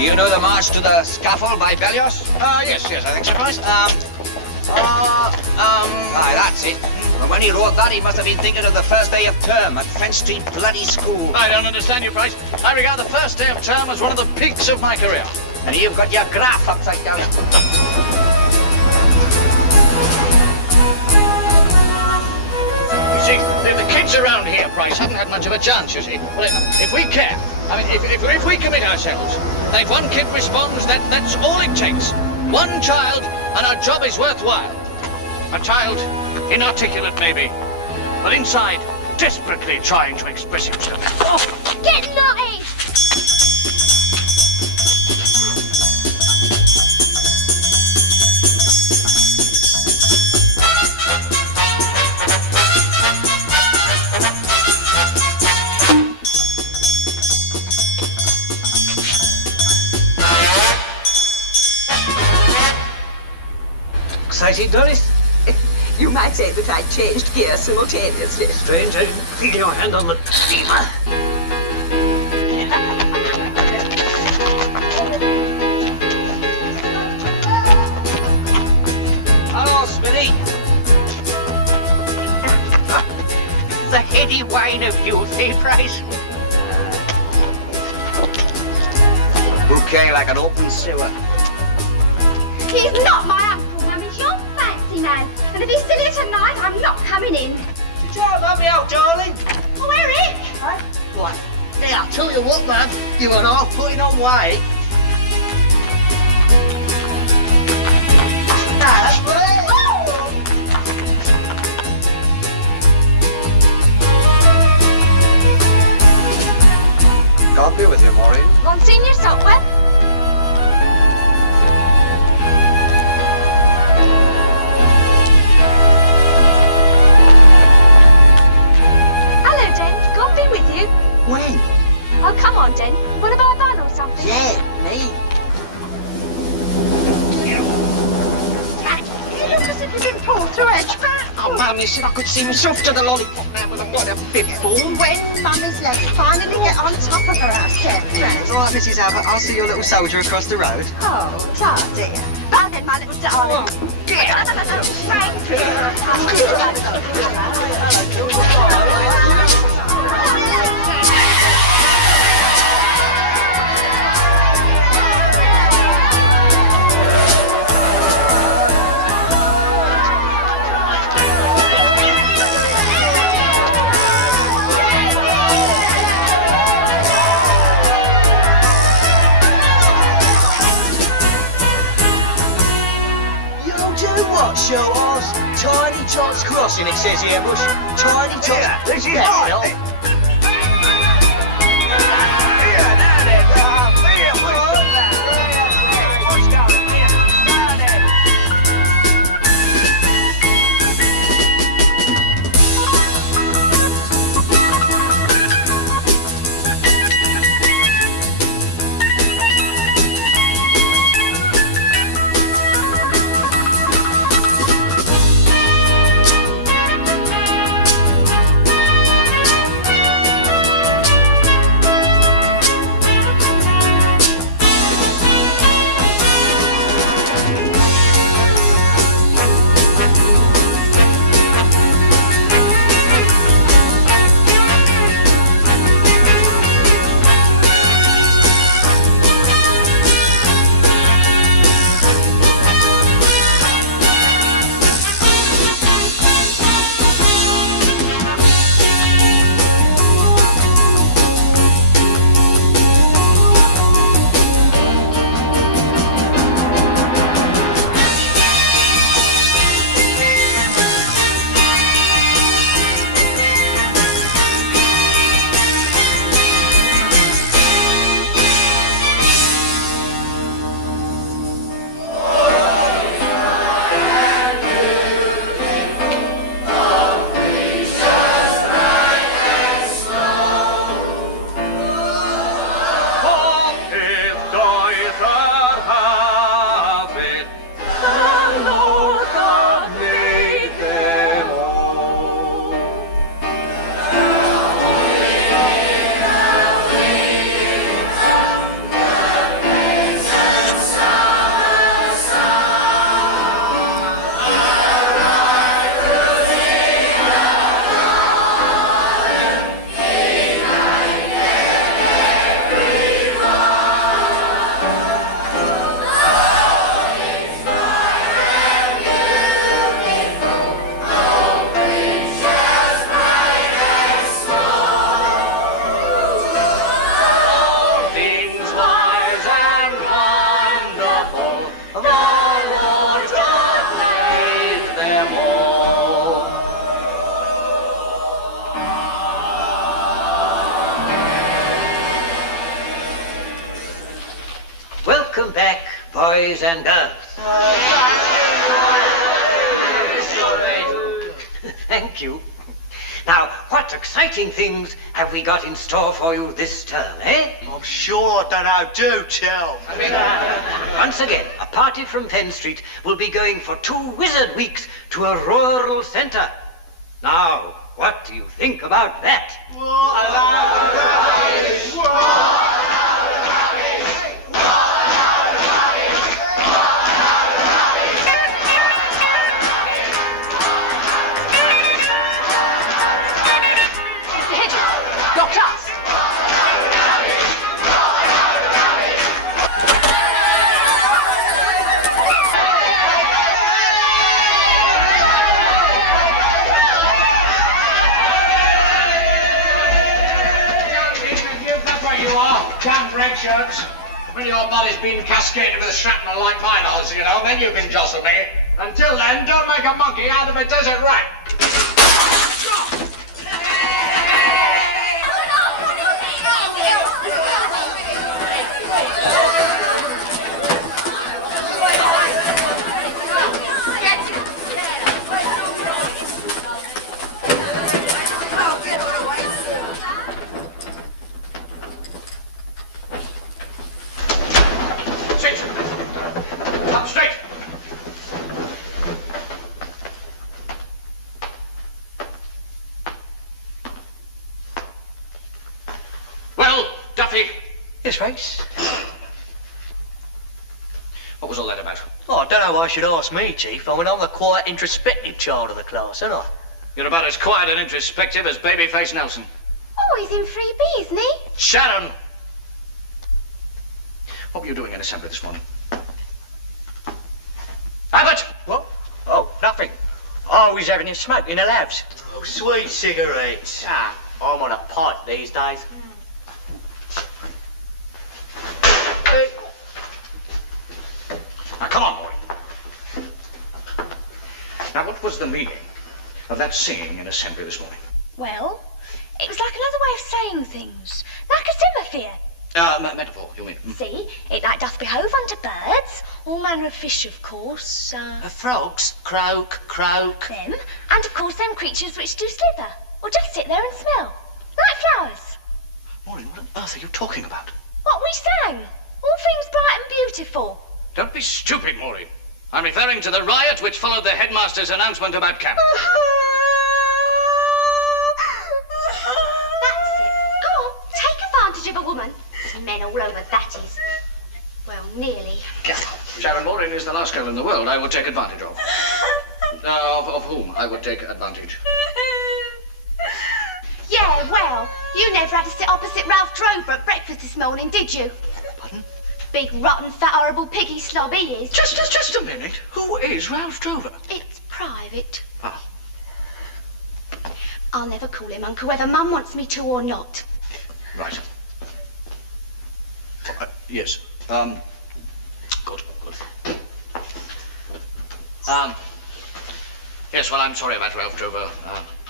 Do you know the March to the Scaffold by Bellios? Yes, I think so, Price. Aye, that's it. But when he wrote that, he must have been thinking of the first day of term at French Street bloody school. I don't understand you, Price. I regard the first day of term as one of the peaks of my career. And you've got your graph upside down. You see, the kids around here, Price, haven't had much of a chance, you see. But if we care, I mean, if we commit ourselves, then if one kid responds, that's all it takes. One child, and our job is worthwhile. A child, inarticulate maybe, but inside, desperately trying to express himself. Oh, get naughty! Excited, Doris? You might say that I changed gears simultaneously. Strange, I didn't feel your hand on the steamer. Hello, Smithy. The heady wine of youth, eh, Price? Bouquet like an open sewer. He's not my uncle, Mum. He's your fancy man. And if he's still here tonight, I'm not coming in. Did you have me out, darling? Oh, Eric! What? Hey, I'll tell you what, man. You are all putting on weight. Coffee with you, Maureen. Monsignor Sopwell? Hello, Den. Coffee with you? When? Oh, come on, Den. Want to buy a bun or something? Yeah, me. You look as if you've been pulled through Edgeborough. Oh, Mum, you said I could see myself to the lollipop now, but I've got a bit born. When Mama's left, finally get on top of her house, Catherine. All right, Mrs. Abbott, I'll see your little soldier across the road. Oh, Tardy. Bye then, my little darling. Show us Tiny Tots Crossing, it says here, Bush. Tiny Tots. Yeah, this is right. right. Here, now then, what's going on? Now then. boys and girls. Thank you. Now, what exciting things have we got in store for you this term, eh? I'm sure I don't know. Do tell. Once again, a party from Penn Street will be going for 2 wizard weeks to a rural centre. Now, what do you think about that? Damn red shirts. When your body's been cascaded with shrapnel like mine is, you know, then you can jostle me. Until then, don't make a monkey out of a desert rat. Yes, Race. What was all that about? Oh, I don't know why you should ask me, Chief. I mean, I'm the quiet, introspective child of the class, aren't I? You're about as quiet and introspective as Babyface Nelson. Oh, he's in 3B, isn't he? Sharon! What were you doing in assembly this morning? Abbott! What? Oh, nothing. I was having a smoke in the labs. Oh, sweet cigarettes. Ah, I'm on a pipe these days. Now, come on, boy. Now, what was the meaning of that singing in assembly this morning? Well, it was like another way of saying things. Like a semaphore. Metaphor, you mean? See, it like doth behove unto birds, all manner of fish, of course, Frogs, croak, croak. them, and of course them creatures which do slither, or just sit there and smell, like flowers. Maureen, what on earth are you talking about? What we sang, all things bright and beautiful. Don't be stupid, Maureen. I'm referring to the riot which followed the headmaster's announcement about camp. That's it. Go on, take advantage of a woman. Men all over, that is. Well, nearly. Sharon, Maureen is the last girl in the world I would take advantage of. Of whom I would take advantage. Yeah, well, you never had to sit opposite Ralph Drover at breakfast this morning, did you? Pardon? Big, rotten, fat, horrible piggy slob he is. Just a minute. Who is Ralph Drover? It's private. Oh. I'll never call him Uncle, whether Mum wants me to or not. Right. Yes. Good. Yes, well, I'm sorry about Ralph Drover,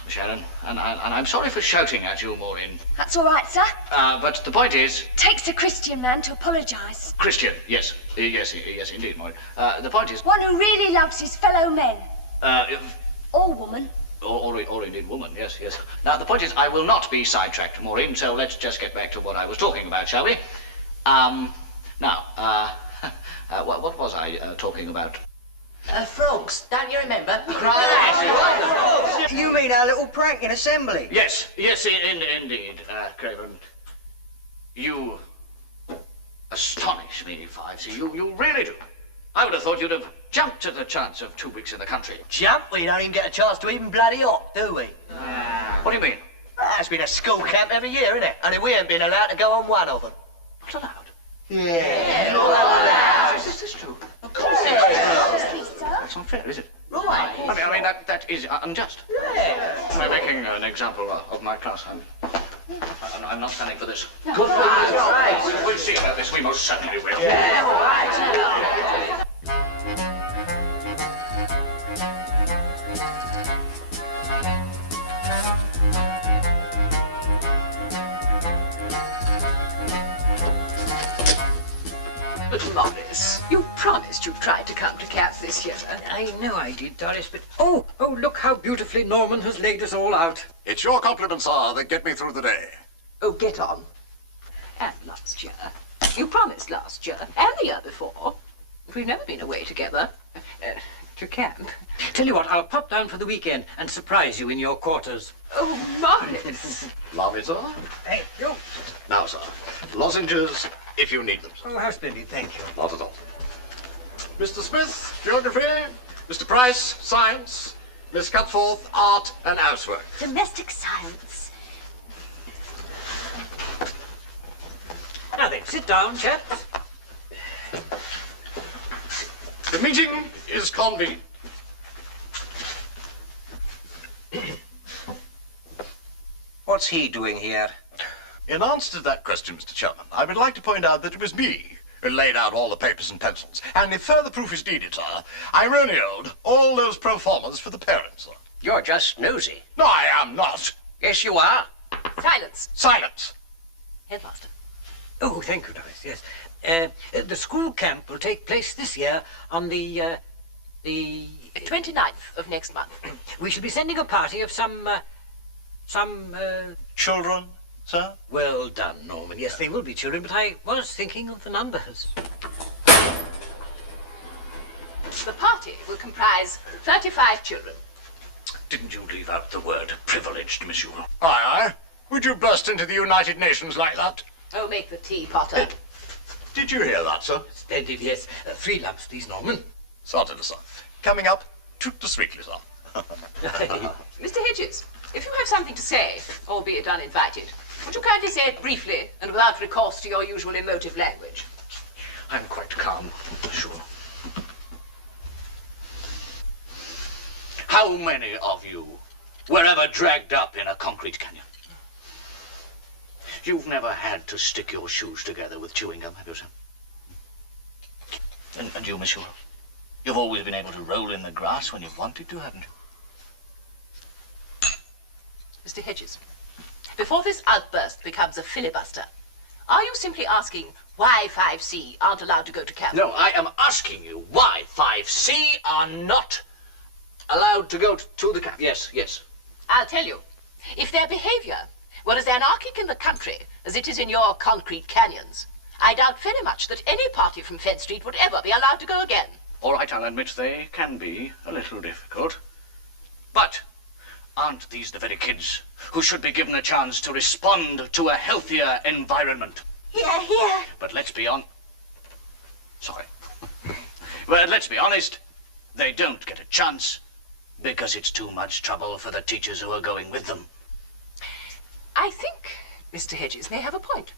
Sharon, and I'm sorry for shouting at you, Maureen. That's all right, sir. But the point is... Takes a Christian man to apologise. Christian, yes. Yes, indeed, Maureen. The point is... One who really loves his fellow men. Or woman. Or indeed woman, yes. Now, the point is, I will not be sidetracked, Maureen, so let's just get back to what I was talking about, shall we? What was I talking about? Frogs, don't you remember? You mean our little prank in assembly? Yes, indeed, Craven. You astonish me, Fivesy. You really do. I would have thought you'd have jumped at the chance of 2 weeks in the country. Jump? We don't even get a chance to even bloody hop, do we? What do you mean? It's been a school camp every year, isn't it? Only we ain't been allowed to go on one of them. Not allowed. Yeah, not allowed. Is this true? Of course. That's unfair, is it? Right. I mean that is unjust. Yeah. We're making an example of my class. I'm not standing for this. Good for you. We'll see about this. We most certainly will. Yeah, all right. Little Morris, you promised you'd try to come to camp this year. I know I did, Doris, but... Oh, look how beautifully Norman has laid us all out. It's your compliments, sir, that get me through the day. Oh, get on. And last year. You promised last year, and the year before. We've never been away together. To camp. Tell you what, I'll pop down for the weekend and surprise you in your quarters. Oh, Morris. Lovely, sir. Hey, you. Now, sir, lozenges if you need them, sir. Oh, how splendid, thank you. Not at all. Mr. Smith, geography. Mr. Price, science. Miss Cutforth, art and housework. Domestic science. Now then, sit down, chaps. The meeting is convened. What's he doing here? In answer to that question, Mr. Chairman, I would like to point out that it was me who laid out all the papers and pencils. And if further proof is needed, sir, I roneoed all those pro formas for the parents, sir. You're just nosy. No, I am not. Yes, you are. Silence. Silence. Headmaster. Oh, thank you, Doris, yes. The school camp will take place this year on the 29th of next month. We shall be sending a party of some Children, sir? Well done, Norman. Yes, they will be children, but I was thinking of the numbers. The party will comprise 35 children. Didn't you leave out the word privileged, monsieur? Aye, aye. Would you burst into the United Nations like that? Oh, make the tea, Potter. Did you hear that, sir? Splendid, yes. 3 lumps, please, Norman. Certainly, sir. Coming up, toot the sweetly, sir. Mr. Hedges, if you have something to say, albeit uninvited, would you kindly say it briefly and without recourse to your usual emotive language? I'm quite calm, sure. How many of you were ever dragged up in a concrete canyon? You've never had to stick your shoes together with chewing gum, have you, sir? And you, monsieur? You've always been able to roll in the grass when you've wanted to, haven't you? Mr. Hedges, before this outburst becomes a filibuster, are you simply asking why 5C aren't allowed to go to camp? No, I am asking you why 5C are not allowed to go to the camp. Yes, yes. I'll tell you. If their behavior were as anarchic in the country as it is in your concrete canyons, I doubt very much that any party from Fed Street would ever be allowed to go again. All right, I'll admit they can be a little difficult. But aren't these the very kids who should be given a chance to respond to a healthier environment? Yeah. But let's be Sorry. Well, let's be honest. They don't get a chance because it's too much trouble for the teachers who are going with them. I think Mr. Hedges may have a point.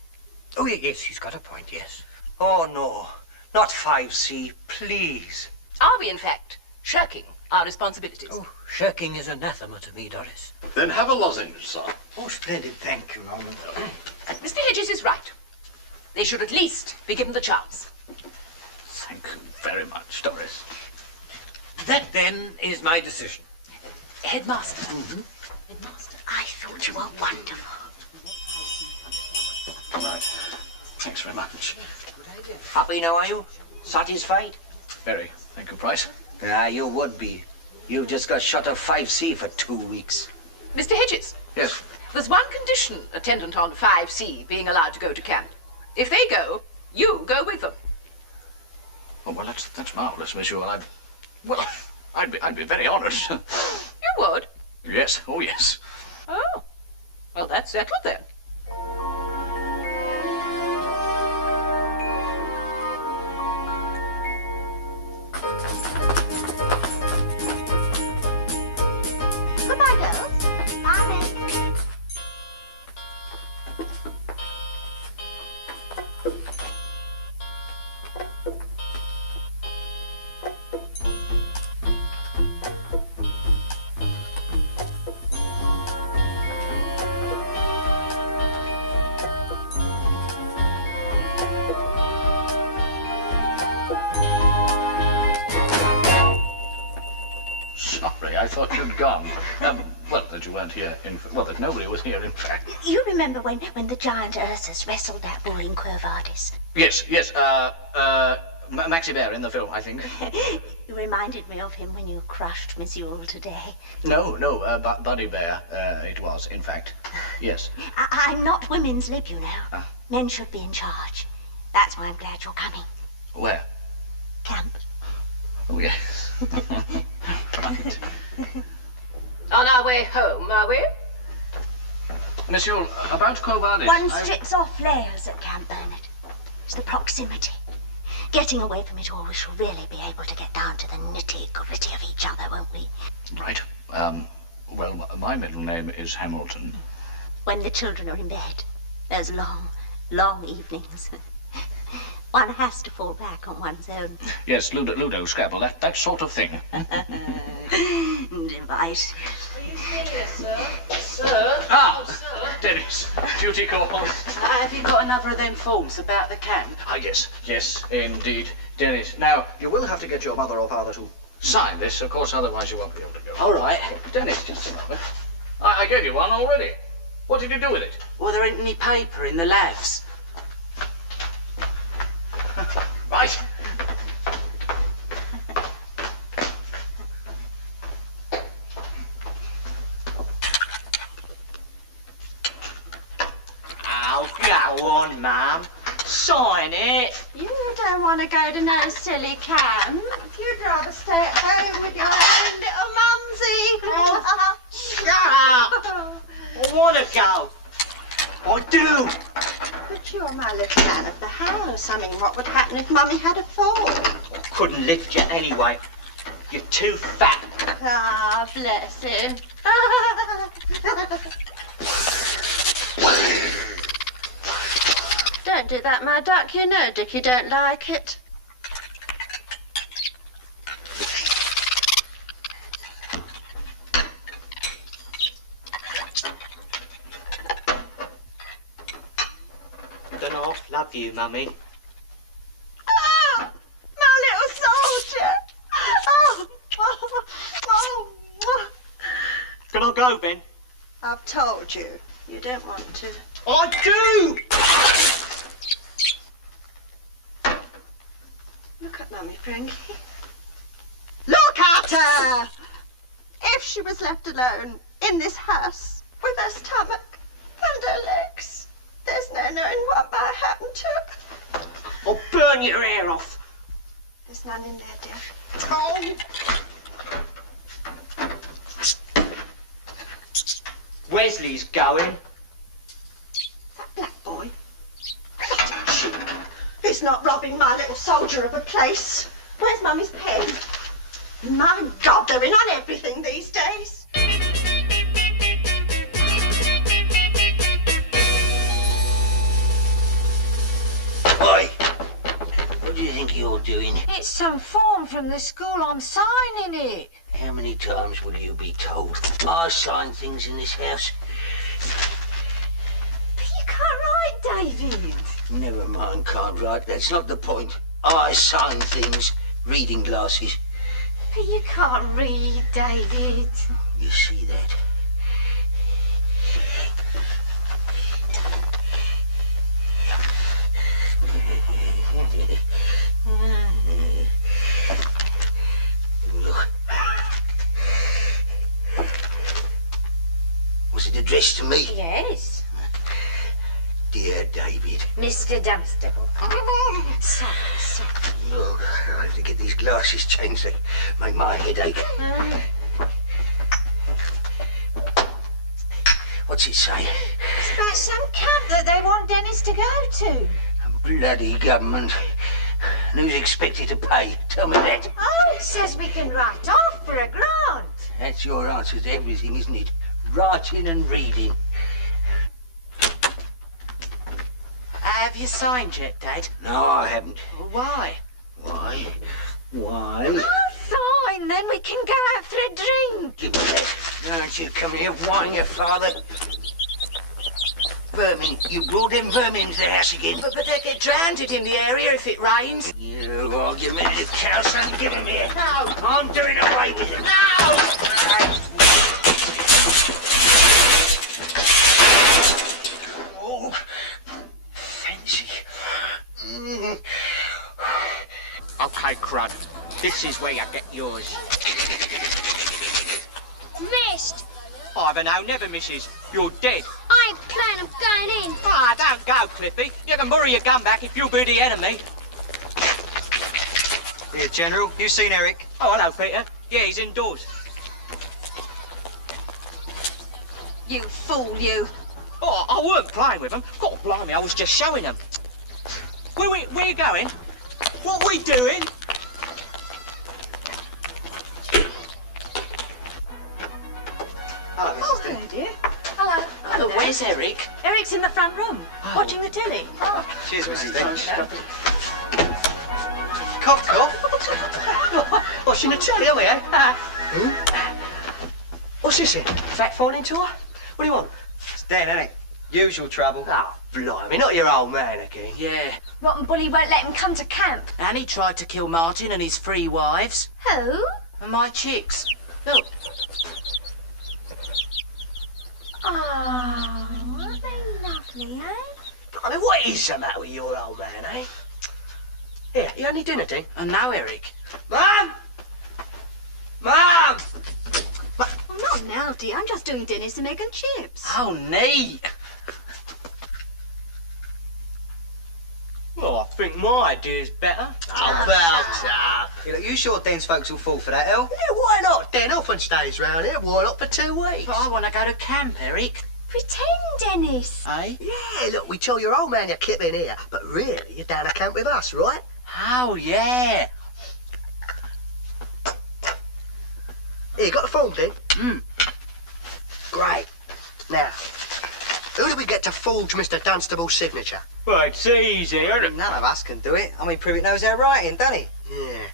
Oh, yes, he's got a point, yes. Oh, no. Not 5C, please. Are we, in fact, shirking our responsibilities? Oh, shirking is anathema to me, Doris. Then have a lozenge, sir. Oh, splendid, thank you, Norman. Mr. Hedges is right. They should at least be given the chance. Thank you very much, Doris. That, then, is my decision. Headmaster. Headmaster, I thought you were wonderful. Right. Thanks very much. Happy now, are you? Satisfied? Very. Thank you, Price. Ah, you would be. You've just got shut of 5C for 2 weeks. Mr. Hedges. Yes. There's one condition attendant on 5C being allowed to go to camp. If they go, you go with them. Oh, well, that's marvellous, monsieur. I'd be very honoured. You would? Yes. Oh, yes. Oh. Well, that's settled then. Goodbye, girls. Bye, then. Sorry, I thought you'd gone. Well, that you weren't here. That nobody was here, in fact. You remember when the giant Ursus wrestled that boy in Quo Vadis? Yes. Maxie Bear in the film, I think. You reminded me of him when you crushed Miss Yule today. No, Buddy Bear, it was, in fact. Yes. I'm not women's lib, you know. Men should be in charge. That's why I'm glad you're coming. Where? Camp. Oh, yes. Right. On our way home, are we? Miss Yule, about Quo Vadis... One strips off layers at Camp Bernard. It's the proximity. Getting away from it all, we shall really be able to get down to the nitty-gritty of each other, won't we? Right. Well, my middle name is Hamilton. When the children are in bed, those long, long evenings. One has to fall back on one's own. Yes, Ludo, Scrabble, that sort of thing. Device. Are you serious, sir? Sir? Ah! Oh, sir. Dennis, duty call. Have you got another of them forms about the camp? Ah, yes, indeed. Dennis, now, you will have to get your mother or father to sign this, of course, otherwise you won't be able to go. All right. Dennis, just a moment. I gave you one already. What did you do with it? Well, there ain't any paper in the labs. Right. Oh, go on, Mum. Sign it. You don't want to go to no silly camp. You'd rather stay at home with your own little mumsy. Shut up. I want to go. I do. But you're my little man of the house. I mean, what would happen if Mummy had a fall? I couldn't lift you anyway. You're too fat. Ah, bless him. Don't do that, my duck. You know Dickie don't like it. Don't half love you, Mummy. Ah, my little soldier. Oh, oh, oh. Can I go, Ben? I've told you. You don't want to. I do! Look at Mummy, Frankie. Look at her! If she was left alone in this house with her stomach and her legs, there's no knowing what might happen to her. I'll burn your hair off. There's none in there, dear. Oh. Wesley's going. That black boy. Bloody cheap. He's not robbing my little soldier of a place. Where's Mummy's pen? My God, they're in on everything these days. Oi! What do you think you're doing? It's some form from the school. I'm signing it. How many times will you be told? I sign things in this house. But you can't write, David. Never mind, can't write. That's not the point. I sign things. Reading glasses. But you can't read, David. You see that? Look. Was it addressed to me? Yes. Dear David. Mr. Dunstable. Sorry. Look, I have to get these glasses changed. They make my head ache. What's it say? It's about some camp that they want Dennis to go to. Bloody government. And who's expected to pay? Tell me that. Oh, it says we can write off for a grant. That's your answer to everything, isn't it? Writing and reading. Have you signed yet, Dad? No, I haven't. Why? Why? Oh, fine, then we can go out for a drink. Give me that. Don't you come here whining your father. Vermin. You brought them vermin into the house again. But they get drowned in the area if it rains. You argumentative cow son, give him here. No. I'm doing away with him. No! Oh, fancy. This is where you get yours. Missed. I've no, never misses. You're dead. I ain't planning on going in. Ah, don't go, Cliffy. You can bury your gun back if you be the enemy. Here, General. You seen Eric? Oh, hello, Peter. Yeah, he's indoors. You fool, you. Oh, I weren't playing with him. God blimey, I was just showing him. Where you going? What we doing? Hello, Oh, Mrs. hello, dear. Hello. Oh, where's Eric? Eric's in the front room, watching the telly. Cheers, Mrs. Dent. Cough, cough. Watching the telly, are we, eh? Who? What's this in? Fat falling tour? What do you want? It's Den, ain't it? Usual trouble. Oh, blimey, not your old man again. Yeah. Rotten Bully won't let him come to camp. And he tried to kill Martin and his 3 wives. Who? And my chicks. Look. Oh, aren't they lovely, eh? I mean, what is the matter with your old man, eh? Here, you had any dinner, Dean? And now, Eric. Mum! Mum! Well, not now, dear. I'm just doing dinner to egg and chips. Oh, neat. Well, I think my idea's better. How about that? You sure Den's folks will fall for that, El? Yeah, why not? Den often stays round here. Why not for 2 weeks? But I want to go to camp, Eric. Pretend, Dennis. Eh? Yeah, look, we tell your old man you're kipping here, but really, you're down to camp with us, right? Oh, yeah. Here, you got the form, Den? Hmm. Great. Now, who do we get to forge Mr. Dunstable's signature? Well, it's easy, isn't it? None of us can do it. I mean, Privet knows our writing, doesn't he? Yeah.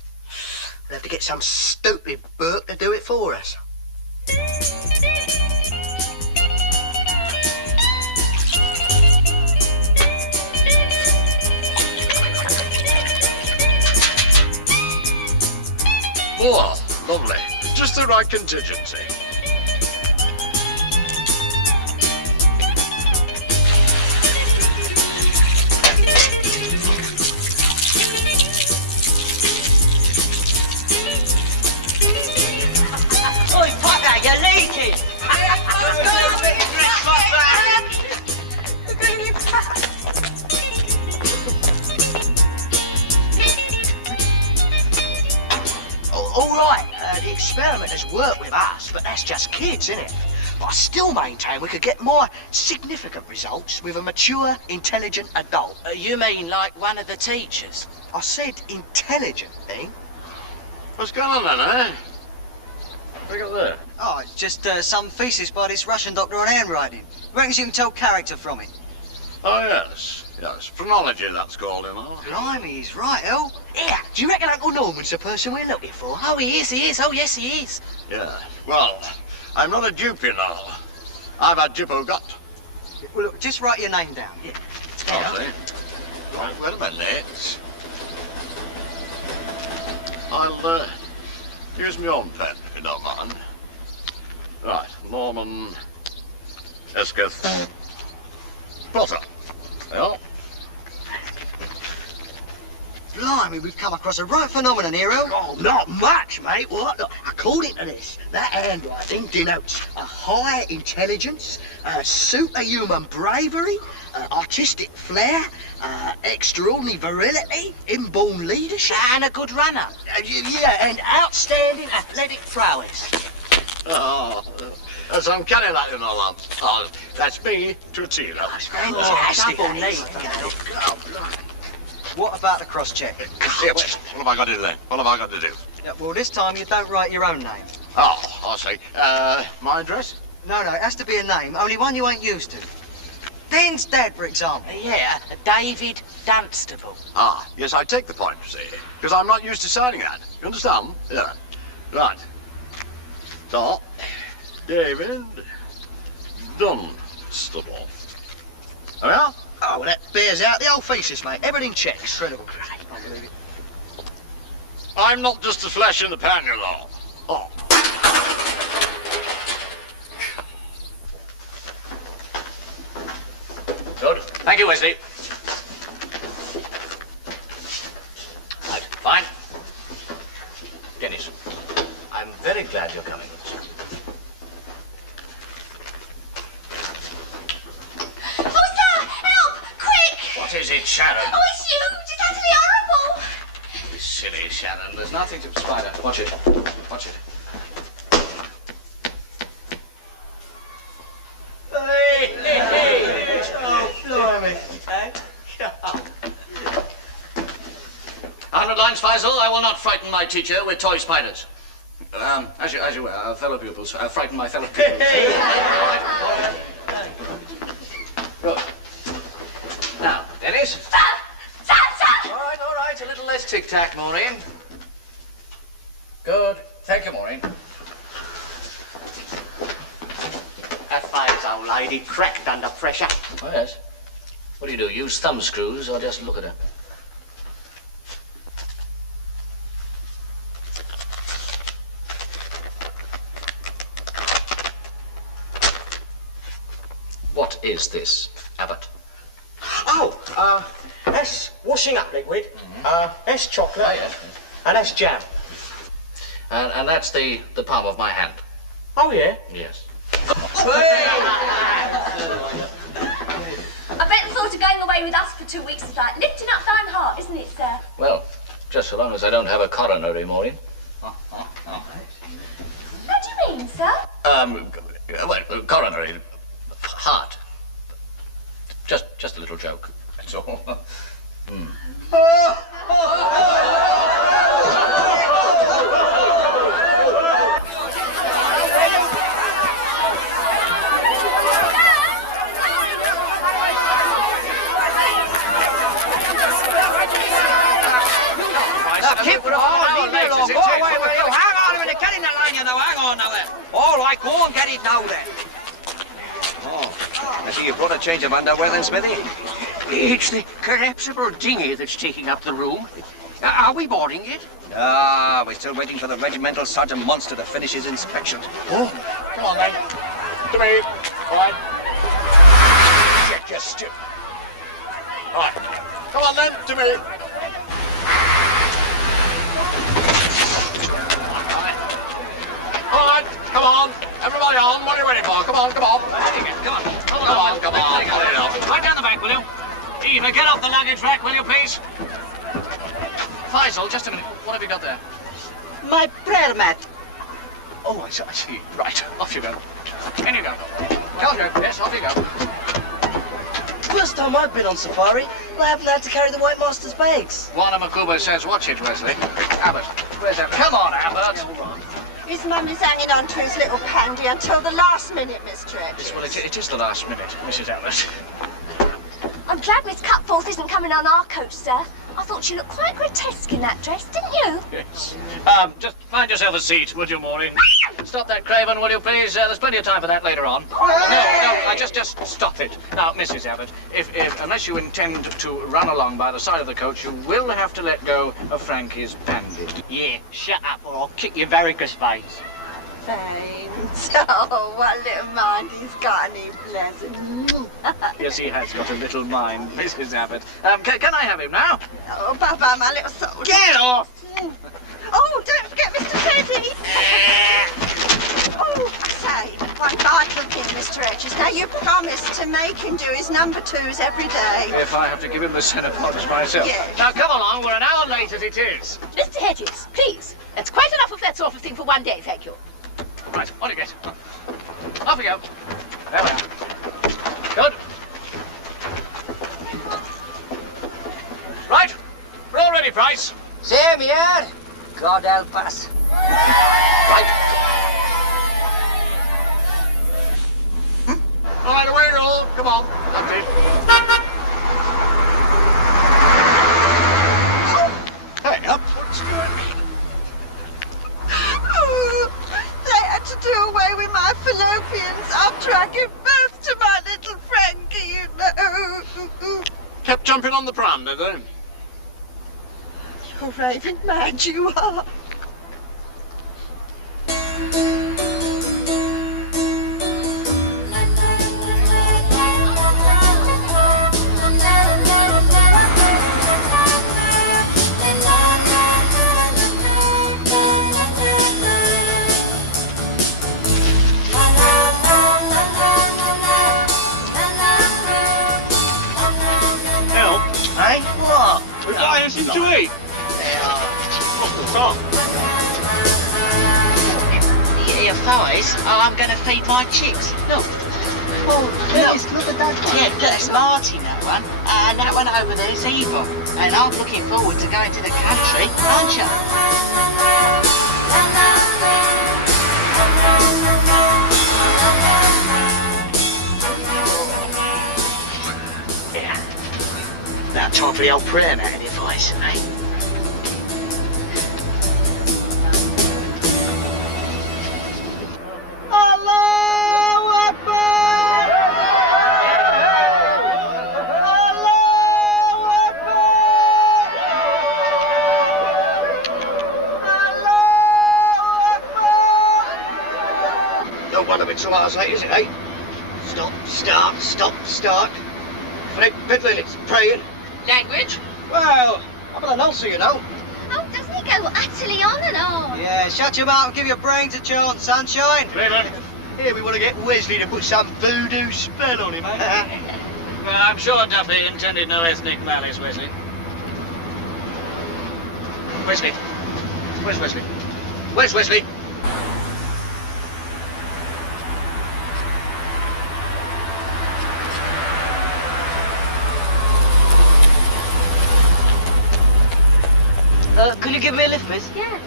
We'll have to get some stupid Burke to do it for us. Oh, lovely. Just the right contingency. Oi, Potter, you're leaking! All right, the experiment has worked with us, but that's just kids, isn't it? But I still maintain we could get more significant results with a mature, intelligent adult. You mean like one of the teachers? I said intelligent, Dean. What's going on then, eh? Look at there. Oh, it's just some thesis by this Russian doctor on handwriting. Reckons you can tell character from it. Oh, yes. Yes. Phrenology, that's called, you know. Blimey, he's right, El. Yeah, do you reckon Uncle Norman's the person we're looking for? Oh, he is. Oh, yes, he is. Yeah. Well, I'm not a dupe, you know. I've had Jippo got. Well, look, just write your name down. Yeah. I'll see. Right, wait a minute. I'll, use my own pen, if you don't mind. Right, Norman Esketh Potter. Well, Blimey, we've come across a right phenomenon here, El. Oh, not much, mate. What? Look, according to this, that handwriting denotes a high intelligence, superhuman bravery, artistic flair, extraordinary virility, inborn leadership. And a good runner. Yeah, and outstanding athletic prowess. oh, that's uncanny, that, you know, lad. Oh, that's me to a T, lad. That's fantastic. double neat. What about the cross-check? Yeah, what have I got to do then? What have I got to do? Yeah, well, this time you don't write your own name. Oh, I see. My address? No, it has to be a name, only one you ain't used to. Den's dad, for example. Yeah, David Dunstable. Ah, yes, I take the point, you see. Because I'm not used to signing that. You understand? Yeah. Right. So, David Dunstable. Oh, yeah? Oh, well, that bears out the old thesis, mate. Everything checks. Incredible. I'm not just a flash in the pan, you know. Oh. Good. Thank you, Wesley. Right, fine. Sharon. Oh, it's huge. It's actually horrible. Be silly, Sharon. There's nothing to... Spider, watch it. Watch it. Hey! Oh, blimey. 100 lines, Faisal. I will not frighten my teacher with toy spiders. As you fellow pupils, frighten my fellow pupils. Good. Now, Dennis. Sir! All right. A little less tic-tac, Maureen. Good. Thank you, Maureen. That fire's old lady cracked under pressure. Oh, yes. What do? Use thumb screws or just look at her? What is this, Abbott? Oh, that's washing up liquid. That's chocolate. Oh, yes. And that's jam. And that's the palm of my hand. Oh, yeah? Yes. I bet the thought of going away with us for 2 weeks is like lifting up thine heart, isn't it, sir? Well, just so long as I don't have a coronary, Maureen. What do you mean, sir? Well, coronary, heart. Just a little joke, that's all. Keep it on. Leave me alone. Go away with you. Hang on a minute. Get in the line, you know. Hang on now there. All right, go and get it now then. Oh, I see you brought a change of underwear then, Smithy? It's the collapsible dinghy that's taking up the room. Are we boarding it? Ah, we're still waiting for the regimental Sergeant Monster to finish his inspection. Oh, come on then. To me. All right. Shit, you're stupid. All right. Come on then, to me. All right, come on. Everybody on. What are you waiting for? Come on. Come on. Right down the back, will you? Eva, get off the luggage rack, will you, please? Faisal, just a minute. What have you got there? My prayer mat. Oh, I see. Right. Off you go. In you go. Jojo, yes, off you go. First time I've been on safari, I haven't had to carry the White Master's bags. Warner McGuber says watch it, Wesley. Abbott, where's Abbott? Come on, Abbott. His mummy's hanging on to his little pandy until the last minute, Mr. Etches. Well, it is the last minute, Mrs. Abbott. I'm glad Miss Cutforth isn't coming on our coach, sir. I thought she looked quite grotesque in that dress, didn't you? Yes. Just find yourself a seat, would you, Maureen? Stop that, Craven, will you, please? There's plenty of time for that later on. No, just stop it. Now, Mrs. Abbott, if unless you intend to run along by the side of the coach, you will have to let go of Frankie's bandage. Yeah, shut up or I'll kick your varicose veins. Thanks. Oh, what little mind he's got, and he bless him. Yes, he has got a little mind, Mrs. Abbott. Can I have him now? Oh, Baba, my little soul. Get off! Oh, don't forget Mr. Teddy. Oh, I say, one vital thing, Mr. Etches. Now, you promised to make him do his number 2s every day. If I have to give him the centre polish myself. Yes. Now, come along, we're an hour late as it is. Mr. Hedges, please. That's quite enough of that sort of thing for one day, thank you. Right, on you get. Off we go. There we are. Good. Right, we're all ready, Price. Same here. God help us. Right. All right, away you all. Come on. Lovely. Hey, up. What's going They had to do away with my fallopians after I gave birth to my little Frankie, you know. Kept jumping on the pram, did they? You're raving mad, you are. buy anything to eat? Off the top. Your thighs? Oh, I'm going to feed my chicks. Look. Oh, look at that one. Yeah, that's Martin, that one. And that one over there's Eva. And I'm looking forward to going to the country, aren't you? Yeah. About time for the old prayer man advice, eh? So last night, is it, eh? Stop, start. Flip, it's praying. Language? Well, I'm an announcer, you know. Oh, doesn't he go utterly on and on? Yeah, shut your mouth and give your brains a chance, sunshine. Here we want to get Wesley to put some voodoo spell on him, eh? Well, I'm sure Duffy intended no ethnic malice, Wesley. Wesley. Where's Wesley? Where's Wesley? Could you give me a lift, miss? Yeah.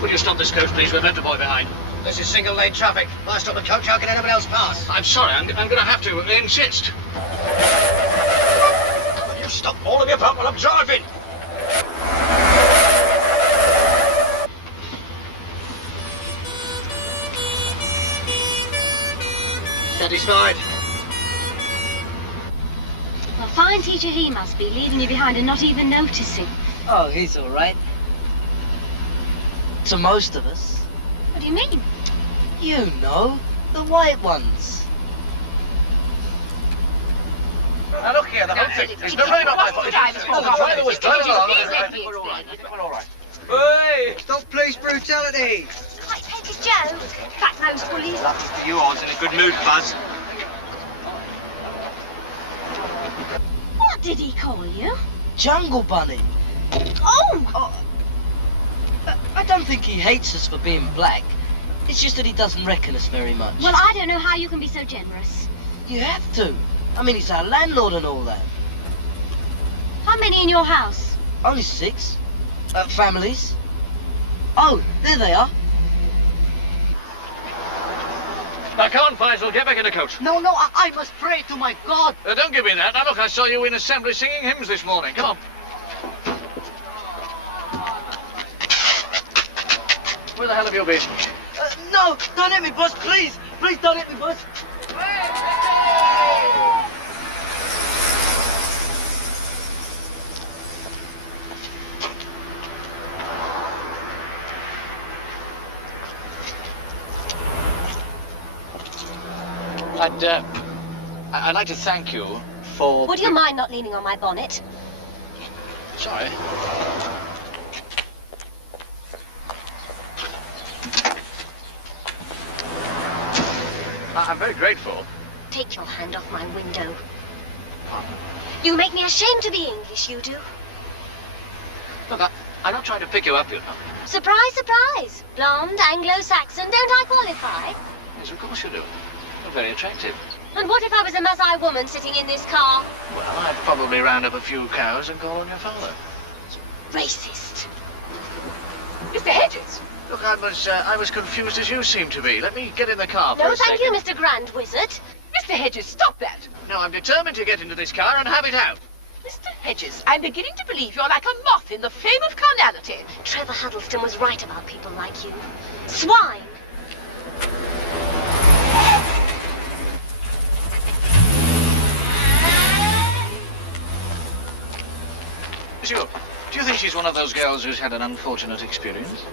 Will you stop this coach, please? We've left a boy behind. This is single-lane traffic. If I stop the coach, how can anyone else pass? I'm sorry, I'm going to have to insist. You stop all of your pump while I'm driving. Satisfied? Well, fine teacher he must be, leaving you behind and not even noticing. Oh, he's all right. To most of us. What do you mean? You know, the white ones. Now look here, the whole thing. There's no rain on my foot. We're all right. Hey! Stop police brutality. Might take a joke. Fat-nosed bullies. You aren't in a good mood, Buzz. What did he call you? Jungle Bunny. Oh! I don't think he hates us for being black. It's just that he doesn't reckon us very much. Well, I don't know how you can be so generous. You have to. I mean, he's our landlord and all that. How many in your house? Only 6. Families. Oh, there they are. Now, come on, Faisal, get back in the coach. No, I must pray to my God. Don't give me that. Now, look, I saw you in assembly singing hymns this morning. Come on. Where the hell have you been? No, don't hit me, boss, please. Please don't hit me, boss. I'd like to thank you for... Would you mind not leaning on my bonnet? Sorry. I'm very grateful. Take your hand off my window. You make me ashamed to be English, you do. Look, I'm not trying to pick you up, you know. Surprise, surprise. Blonde, Anglo-Saxon, don't I qualify? Yes, of course you do. You're very attractive. And what if I was a Maasai woman sitting in this car? Well, I'd probably round up a few cows and call on your father. Racist. Mr. Hedges. Look, I was confused as you seem to be. Let me get in the car for No, a second. thank you, Mr. Grand Wizard. Mr. Hedges, stop that. No, I'm determined to get into this car and have it out. Mr. Hedges, I'm beginning to believe you're like a moth in the flame of carnality. Trevor Huddleston was right about people like you. Swine. Monsieur, do you think she's one of those girls who's had an unfortunate experience?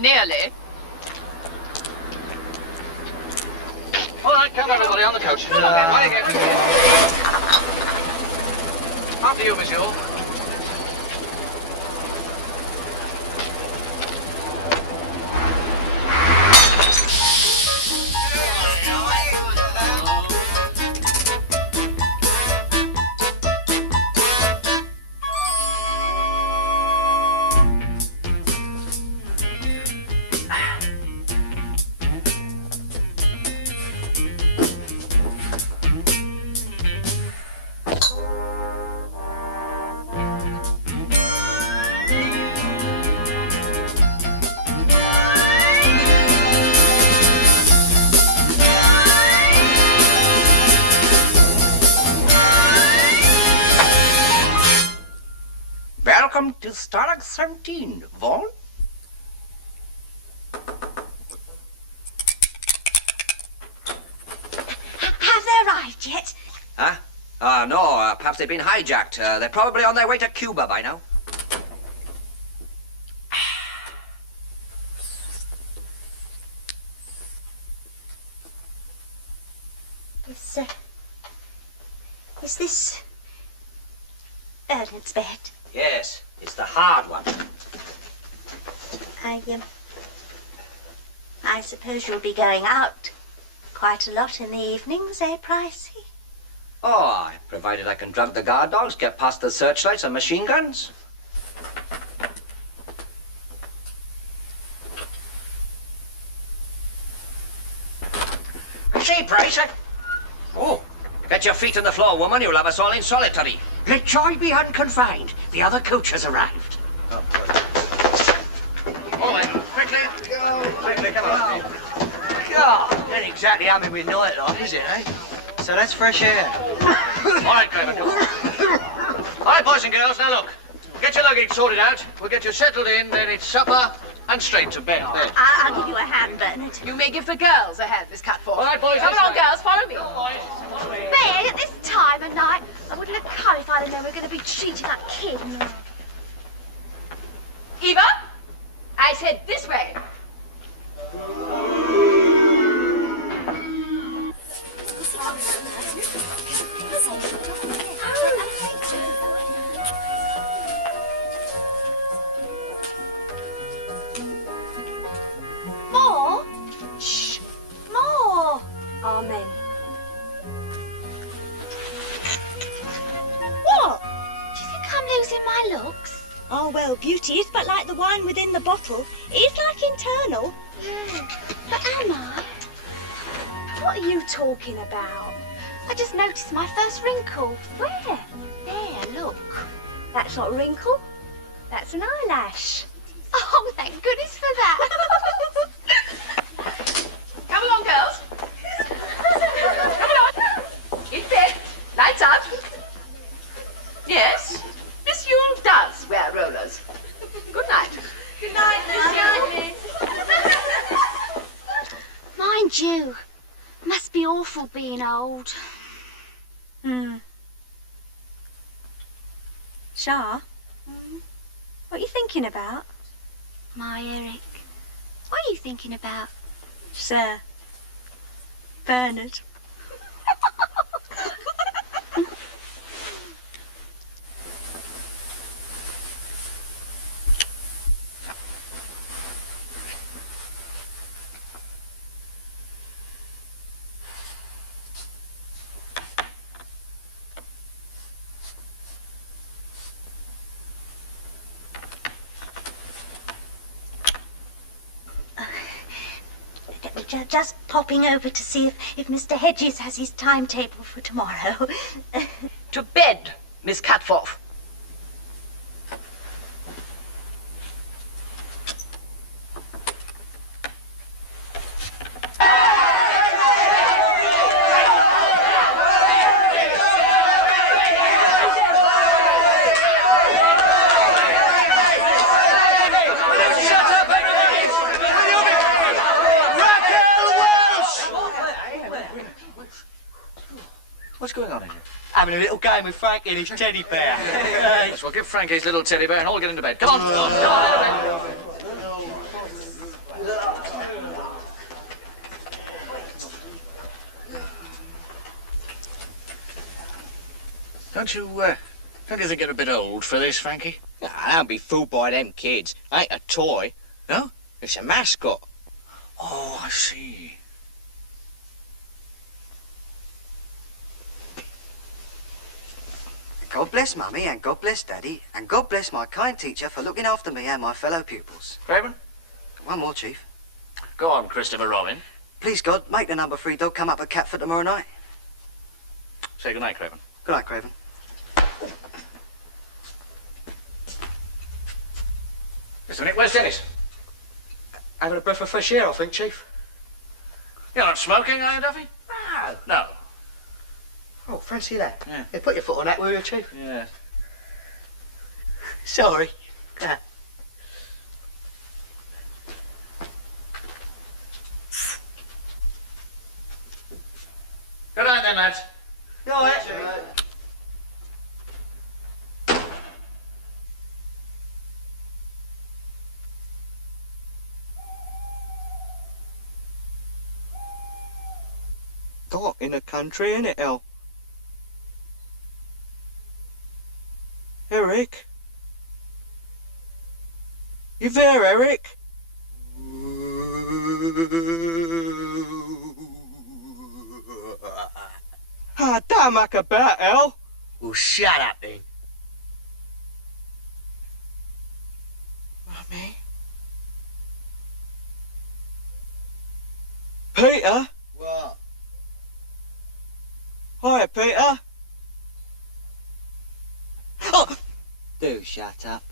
Nearly. All right, come everybody on the coach. After you, monsieur. 13, Vaughan. Have they arrived yet? Huh? No, perhaps they've been hijacked. They're probably on their way to Cuba by now. Is this Ernest's bed? Yes, it's the hard one. I suppose you'll be going out quite a lot in the evenings, eh, Pricey? Oh, provided I can drug the guard dogs, get past the searchlights and machine guns. See, Pricey? Oh, get your feet on the floor, woman. You'll have us all in solitary. Let joy be unconfined. The other coach has arrived. All right, quickly. Quickly, come on. God, ain't exactly humming with night life, is it, eh? So that's fresh air. All right, Craven, come on. All right, boys and girls, now look. Get your luggage sorted out. We'll get you settled in, then it's supper and straight to bed. There. I'll give you a hand, Bernard. You may give the girls a hand, Miss Catforth. All right, boys. Come along, girls, follow me. Bed at this time of night? I wouldn't have come if I'd have known we were going to be treated like kids. Eva, I said this way. More? Shh. More. Amen. What? Do you think I'm losing my looks? Oh, well, beauty is but like the wine within the bottle. It is like internal. Yeah. But am I? What are you talking about? I just noticed my first wrinkle. Where? There, look. That's not a wrinkle. That's an eyelash. Oh, thank goodness for that. Come along, girls. Come along. In bed. Lights out. Yes, Miss Yule does wear rollers. Good night. Good night, Miss Yule. Mind you, must be awful being old. Shah? What are you thinking about? My Eric, what are you thinking about? Sir. Bernard. Just popping over to see if Mr. Hedges has his timetable for tomorrow. To bed, Miss Catforth. What's going on here? Having a little game with Frank and his teddy bear. Yes, well, give Frank his little teddy bear and all get into bed. Come on. Don't you think you're a bit old for this, Frankie? I don't be fooled by them kids. Ain't a toy. No? It's a mascot. Oh, I see. God bless Mummy, and God bless Daddy, and God bless my kind teacher for looking after me and my fellow pupils. Craven? One more, Chief. Go on, Christopher Robin. Please, God, make the number 3 dog come up at Catford tomorrow night. Say good night, Craven. Good night, Craven. Listen, Nick, where's Dennis? Having a breath of fresh air, I think, Chief. You're not smoking, are you, Duffy? No. No. Oh, fancy that. Yeah. Put your foot on that, will you, Chief? Yeah. Sorry. then, lads. Right. Got in the country, innit, El? Eric? You there, Eric? Ah, don't muck about, El. Well, shut up then. Mummy? Peter? What? Hi, Peter. Oh! Do shut up.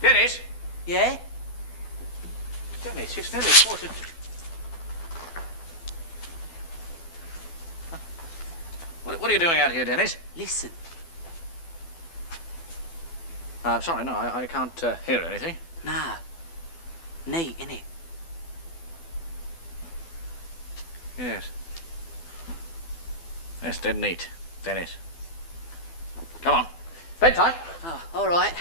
Dennis? Yeah? Dennis, it's nearly quarter to... What are you doing out here, Dennis? Listen. Sorry, no, I can't hear anything. Nah. Neat, innit? Yes. That's dead neat, Dennis. Come on. Bedtime. Oh, all right.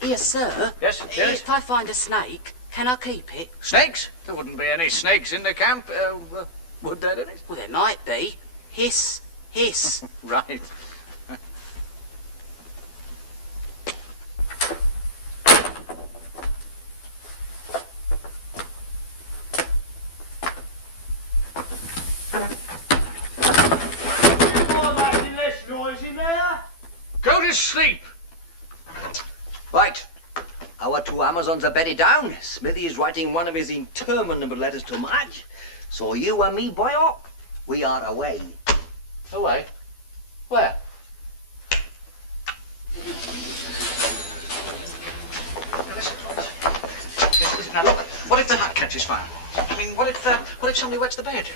Here, sir. Yes, yes. If I find a snake, can I keep it? Snakes? There wouldn't be any snakes in the camp, would there, Dennis? Well, there might be. Hiss, hiss. Right. Go to sleep. Right. Our two Amazons are bedded down. Smithy is writing one of his interminable letters to Madge. So you and me, boyo, we are away. Away? Where? Listen, now look, what if the hat catches fire? I mean, what if somebody wets the bed?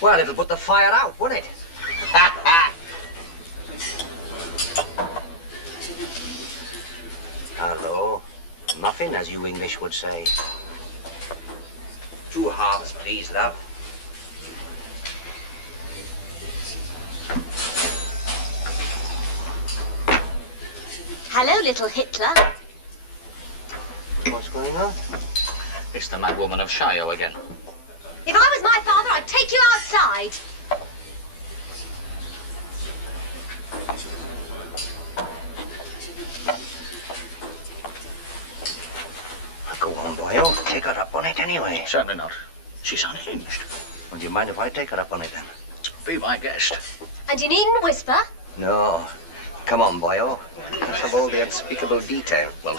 Well, it'll put the fire out, won't it? Hello. Muffin, as you English would say. 2 halves, please, love. Hello, little Hitler. What's going on? It's the mad woman of Shio again. If I was my father, I'd take you outside. Go on, boyo. Take her up on it anyway. Certainly not. She's unhinged. Well, do you mind if I take her up on it then? Be my guest. And you needn't whisper. No. Come on, boyo. Let's have all the unspeakable detail. Well,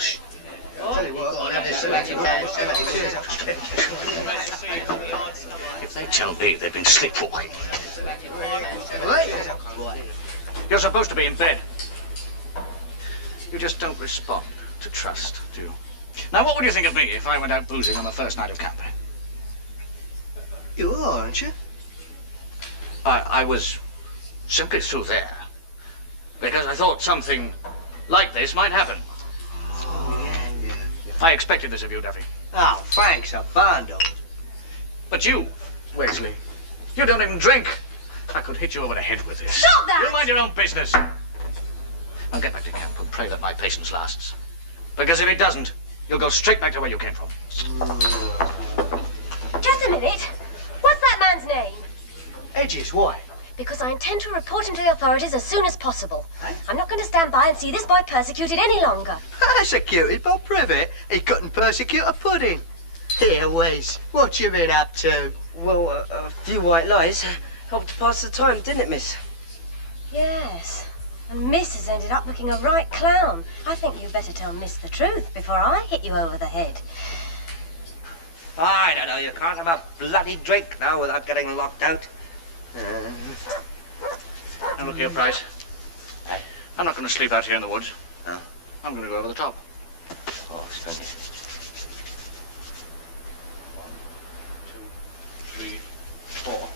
if they tell me they've been sleepwalking. You're supposed to be in bed. You just don't respond to trust, do you? Now, what would you think of me if I went out boozing on the first night of camping? You are, aren't you? I was simply through there because I thought something like this might happen. I expected this of you, Duffy. Oh, thanks a bundle. But you, Wesley, you don't even drink. I could hit you over the head with this. Stop that! You mind your own business. Now get back to camp and pray that my patience lasts. Because if it doesn't, you'll go straight back to where you came from. Just a minute. What's that man's name? Edges, why? Because I intend to report him to the authorities as soon as possible. I'm not going to stand by and see this boy persecuted any longer. Persecuted by Privet? He couldn't persecute a pudding. Here, Wes, what you been up to? Well, a few white lies helped to pass the time, didn't it, miss? Yes. And Miss has ended up looking a right clown. I think you better tell Miss the truth before I hit you over the head. I don't know. You can't have a bloody drink now without getting locked out. Now look here, Price. I'm not going to sleep out here in the woods. No. I'm going to go over the top. Oh, splendid. 1, 2, 3, 4.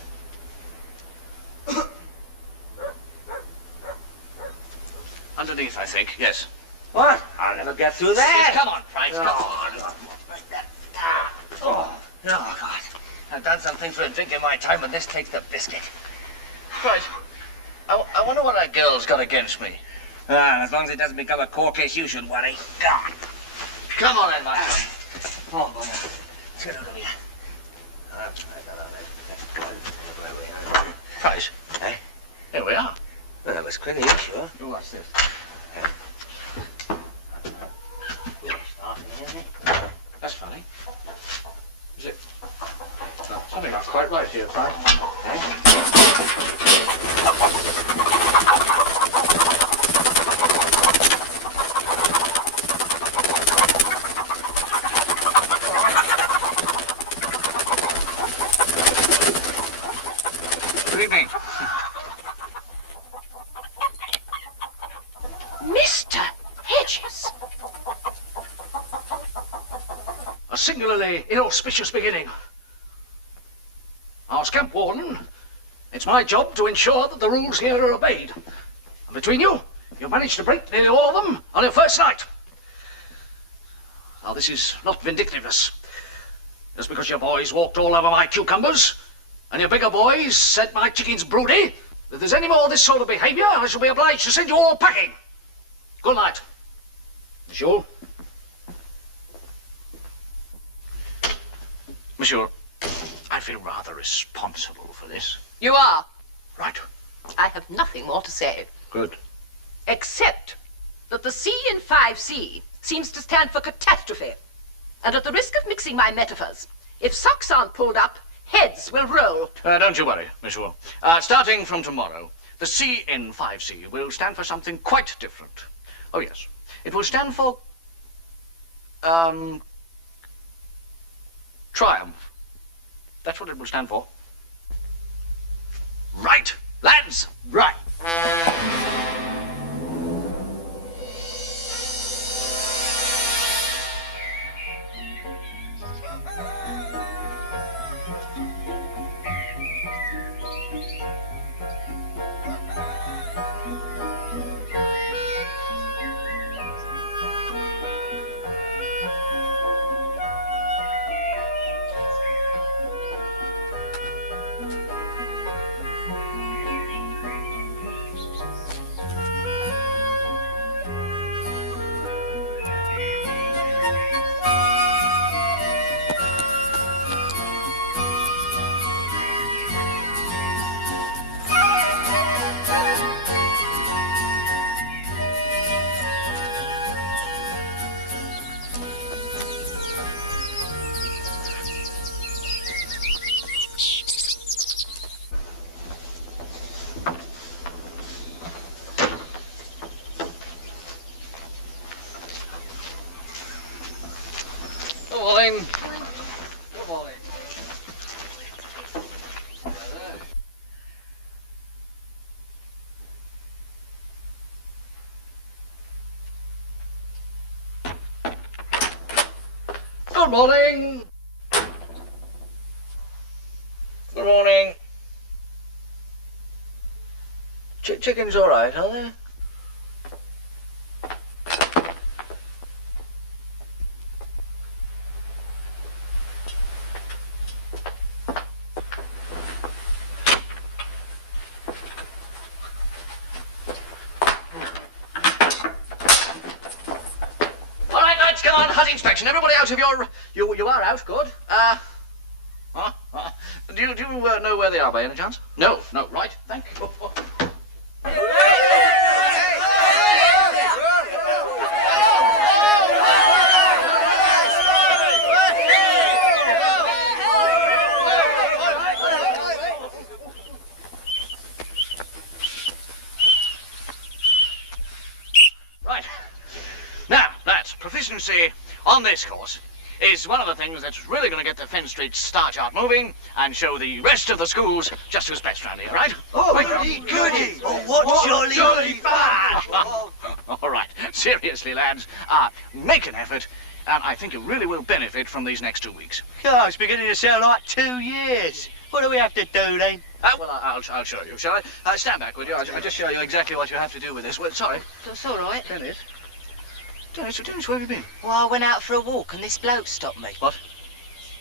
Underneath, I think. Yes. What? I'll never get through that. Come on, Price, come on. Oh, God. I've done something for a drink in my time, and this takes the biscuit. Price, I wonder what that girl's got against me. Ah, as long as it doesn't become a court case, you should worry. God. Come on then, my friend. Oh, boy. Let's get out of here. Price. Eh? Here we are. Well, that was quick, are you sure? Oh, what's this? That's funny. Is it? No, something not quite right here, Price. Good evening. Mr. Hedges. A singularly inauspicious beginning. As camp warden, it's my job to ensure that the rules here are obeyed. And between you, you've managed to break nearly all of them on your first night. Now, this is not vindictiveness. Just because your boys walked all over my cucumbers, and your bigger boys said my chicken's broody, if there's any more of this sort of behaviour, I shall be obliged to send you all packing. Good night. Monsieur. Monsieur, I feel rather responsible for this. You are. Right. I have nothing more to say. Good. Except that the C in 5C seems to stand for catastrophe. And at the risk of mixing my metaphors, if socks aren't pulled up, heads will roll. Don't you worry, monsieur. Starting from tomorrow, the C in 5C will stand for something quite different. Oh, yes. It will stand for... triumph. That's what it will stand for. Right, lads, right. Good morning. Good morning. Chickens all right, are they? Hut inspection. Everybody out of your... You are out, good. Do you know where they are by any chance? No, right, thank you. Right. Now, lads, proficiency on this course is one of the things that's really going to get the Fen Street Star Chart moving and show the rest of the schools just who's best round here, right? Oh, goody! Oh, what jolly fun! All right, seriously, lads, make an effort, and I think you really will benefit from these next 2 weeks. God, it's beginning to sound like 2 years. What do we have to do, then? Well, I'll show you, shall I? Stand back, would you? I'll just show you exactly what you have to do with this. Well, sorry. That's all right. There it is. Dennis, where have you been? Well, I went out for a walk and this bloke stopped me. What?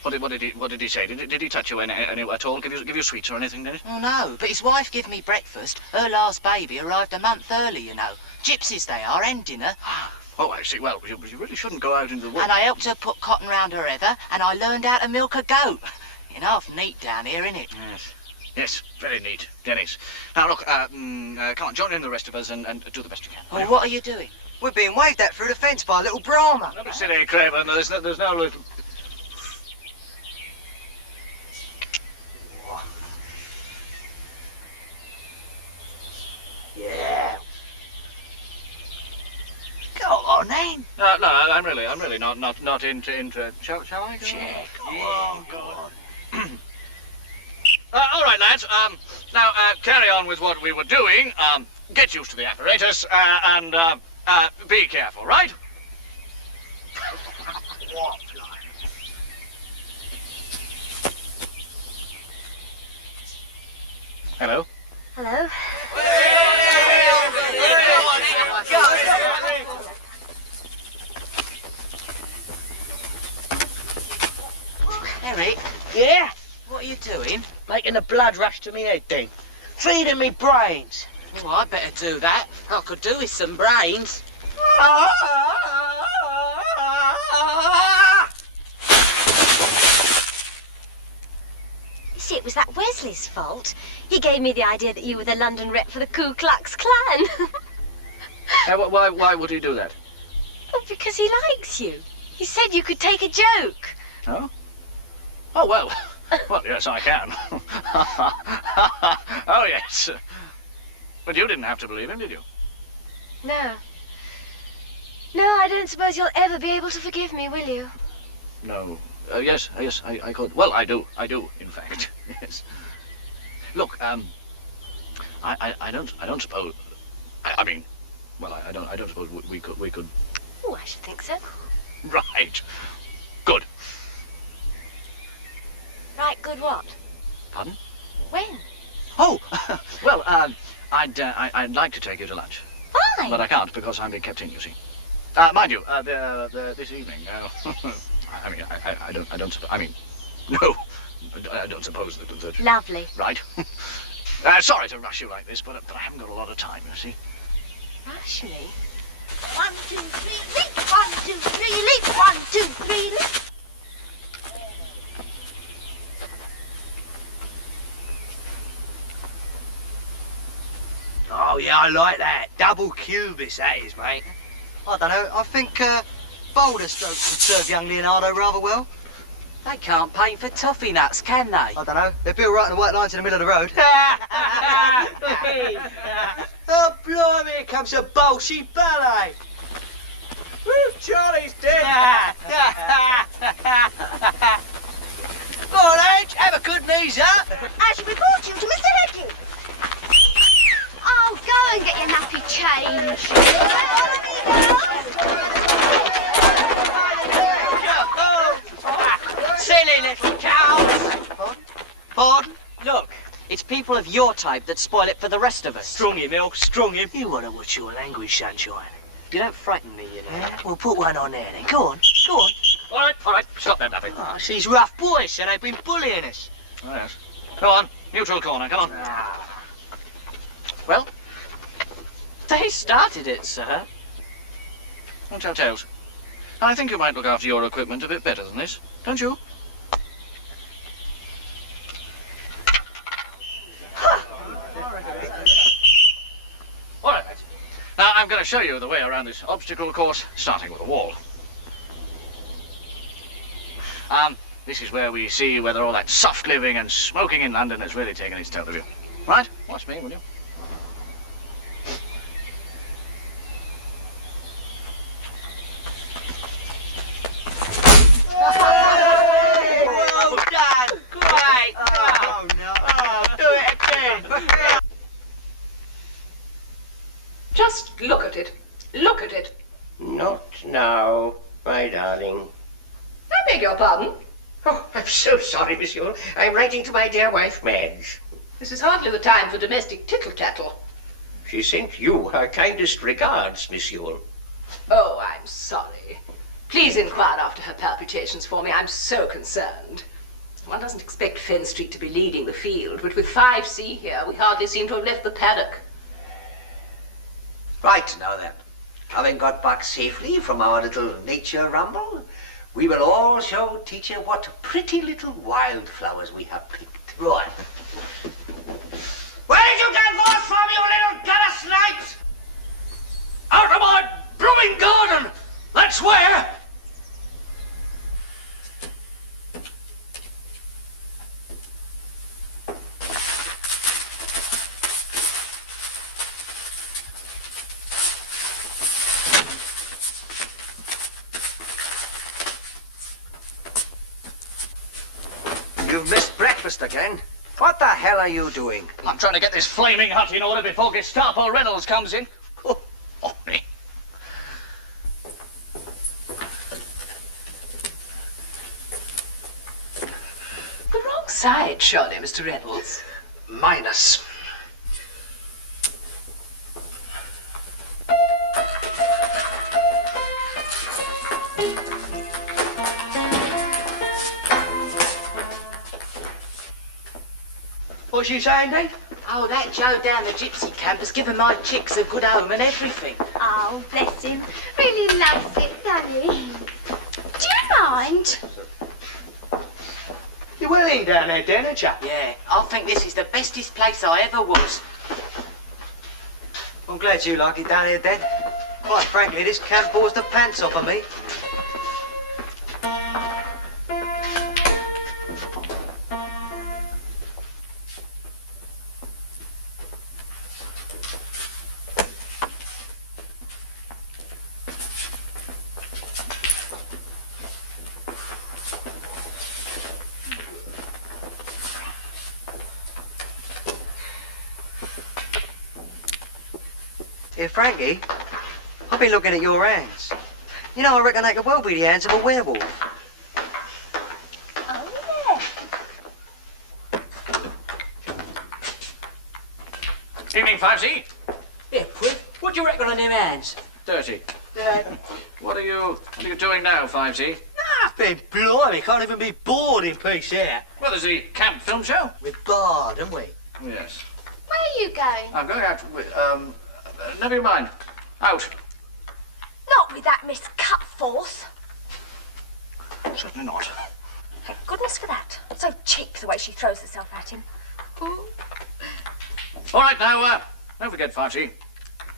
What did he say? Did he touch you any at all? Give you sweets or anything, Dennis? Oh, no, but his wife gave me breakfast. Her last baby arrived a month early, you know. Gypsies they are, and dinner. Oh, I see. Well, you really shouldn't go out into the woods. And I helped her put cotton round her heather, and I learned how to milk a goat. You know, half neat down here, innit? Yes, very neat, Dennis. Now, look, come on, join in the rest of us and do the best you can. Well, what are you doing? We're being waved at through the fence by a little Brahma. Don't be silly, Craven. There's no little... Yeah. Go on, then. No, I'm really not into... Shall I go? Yeah, go on. All right, lads. Now, carry on with what we were doing. Get used to the apparatus, and be careful, right? Hello? Hello? Eric? Yeah? What are you doing? Making the blood rush to me head, then. Feeding me brains. Well, I'd better do that. I could do with some brains. You see, it was that Wesley's fault. He gave me the idea that you were the London rep for the Ku Klux Klan. Why would he do that? Well, because he likes you. He said you could take a joke. Oh? Oh, well. Well, yes, I can. Oh, yes. But you didn't have to believe him, did you? No. No, I don't suppose you'll ever be able to forgive me, will you? No. Yes, I could. Well, I do, in fact. Yes. Look, I don't suppose... I mean, well, I don't suppose we could... Oh, I should think so. Right. Good. Right, good what? Pardon? When? Oh, well, I'd like to take you to lunch. Fine. But I can't because I'm being kept in, you see. Mind you, this evening, I mean, I don't suppose, I mean, no, I don't suppose that... Lovely. Right. Sorry to rush you like this, but I haven't got a lot of time, you see. Rush me? 1, 2, 3, leap! 1, 2, 3, leap! 1, 2, 3, leap! Oh, yeah, I like that. Double cubist, that is, mate. I don't know. I think boulder strokes would serve young Leonardo rather well. They can't paint for toffee nuts, can they? I don't know. They're built right in the white lines in the middle of the road. Oh, blimey, here comes a bolshy ballet. Woo, Charlie's dead. Go on, Edge, have a good knees up. I shall report you to Mr. Headley. Oh, go and get your nappy changed. Silly little cows. Pardon? Look, it's people of your type that spoil it for the rest of us. Strong him, El, strong him. You want to watch your language, sunshine. You don't frighten me, you know. Yeah? We'll put one on there then. Go on, go on. All right, stop there, Duffy. Oh, it's these rough boys, so they've been bullying us. Oh, yes. Go on, neutral corner, come on. Well, they started it, sir. Don't tell tales. I think you might look after your equipment a bit better than this, don't you? All right. Now, I'm going to show you the way around this obstacle course, starting with a wall. This is where we see whether all that soft living and smoking in London has really taken its toll of you. Right? Watch me, will you? Well done. Great. Oh, no. Oh, do it again. Just look at it. Look at it. Not now, my darling. I beg your pardon. Oh, I'm so sorry, monsieur. I'm writing to my dear wife, Madge. This is hardly the time for domestic tittle-tattle. She sent you her kindest regards, monsieur. Oh, I'm sorry. Please inquire after her palpitations for me. I'm so concerned. One doesn't expect Fen Street to be leading the field, but with 5C here, we hardly seem to have left the paddock. Right, now then. Having got back safely from our little nature ramble, we will all show teacher what pretty little wildflowers we have picked. Right. Where did you get those from, you little gutter snipes? Out of my blooming garden! That's where! You've missed breakfast again. What the hell are you doing? I'm trying to get this flaming hut in order before Gestapo Reynolds comes in. Oh, me. The wrong side, surely, Mr. Reynolds. Minus. What's you saying, Dave? Oh, that Joe down the gypsy camp has given my chicks a good home and everything. Oh, bless him. Really loves it, doesn't he? Do you mind? You well in down there, Dan, ain't you? Yeah, I think this is the bestest place I ever was. I'm glad you like it down here, Dad. Quite frankly, this camp bores the pants off of me. Here, Frankie, I've been looking at your hands. You know, I reckon they could well be the hands of a werewolf. Oh, yeah. Evening, 5C. Yeah, Quid, what do you reckon on them hands? Dirty. What are you doing now, 5C? I've been blimey, can't even be bored in peace here. Well, there's the camp film show. With Bard, haven't we? Yes. Where are you going? I'm going out with, never you mind. Out. Not with that Miss Cutforth. Certainly not. Thank goodness for that. So cheap the way she throws herself at him. All right, now, don't forget, 5C.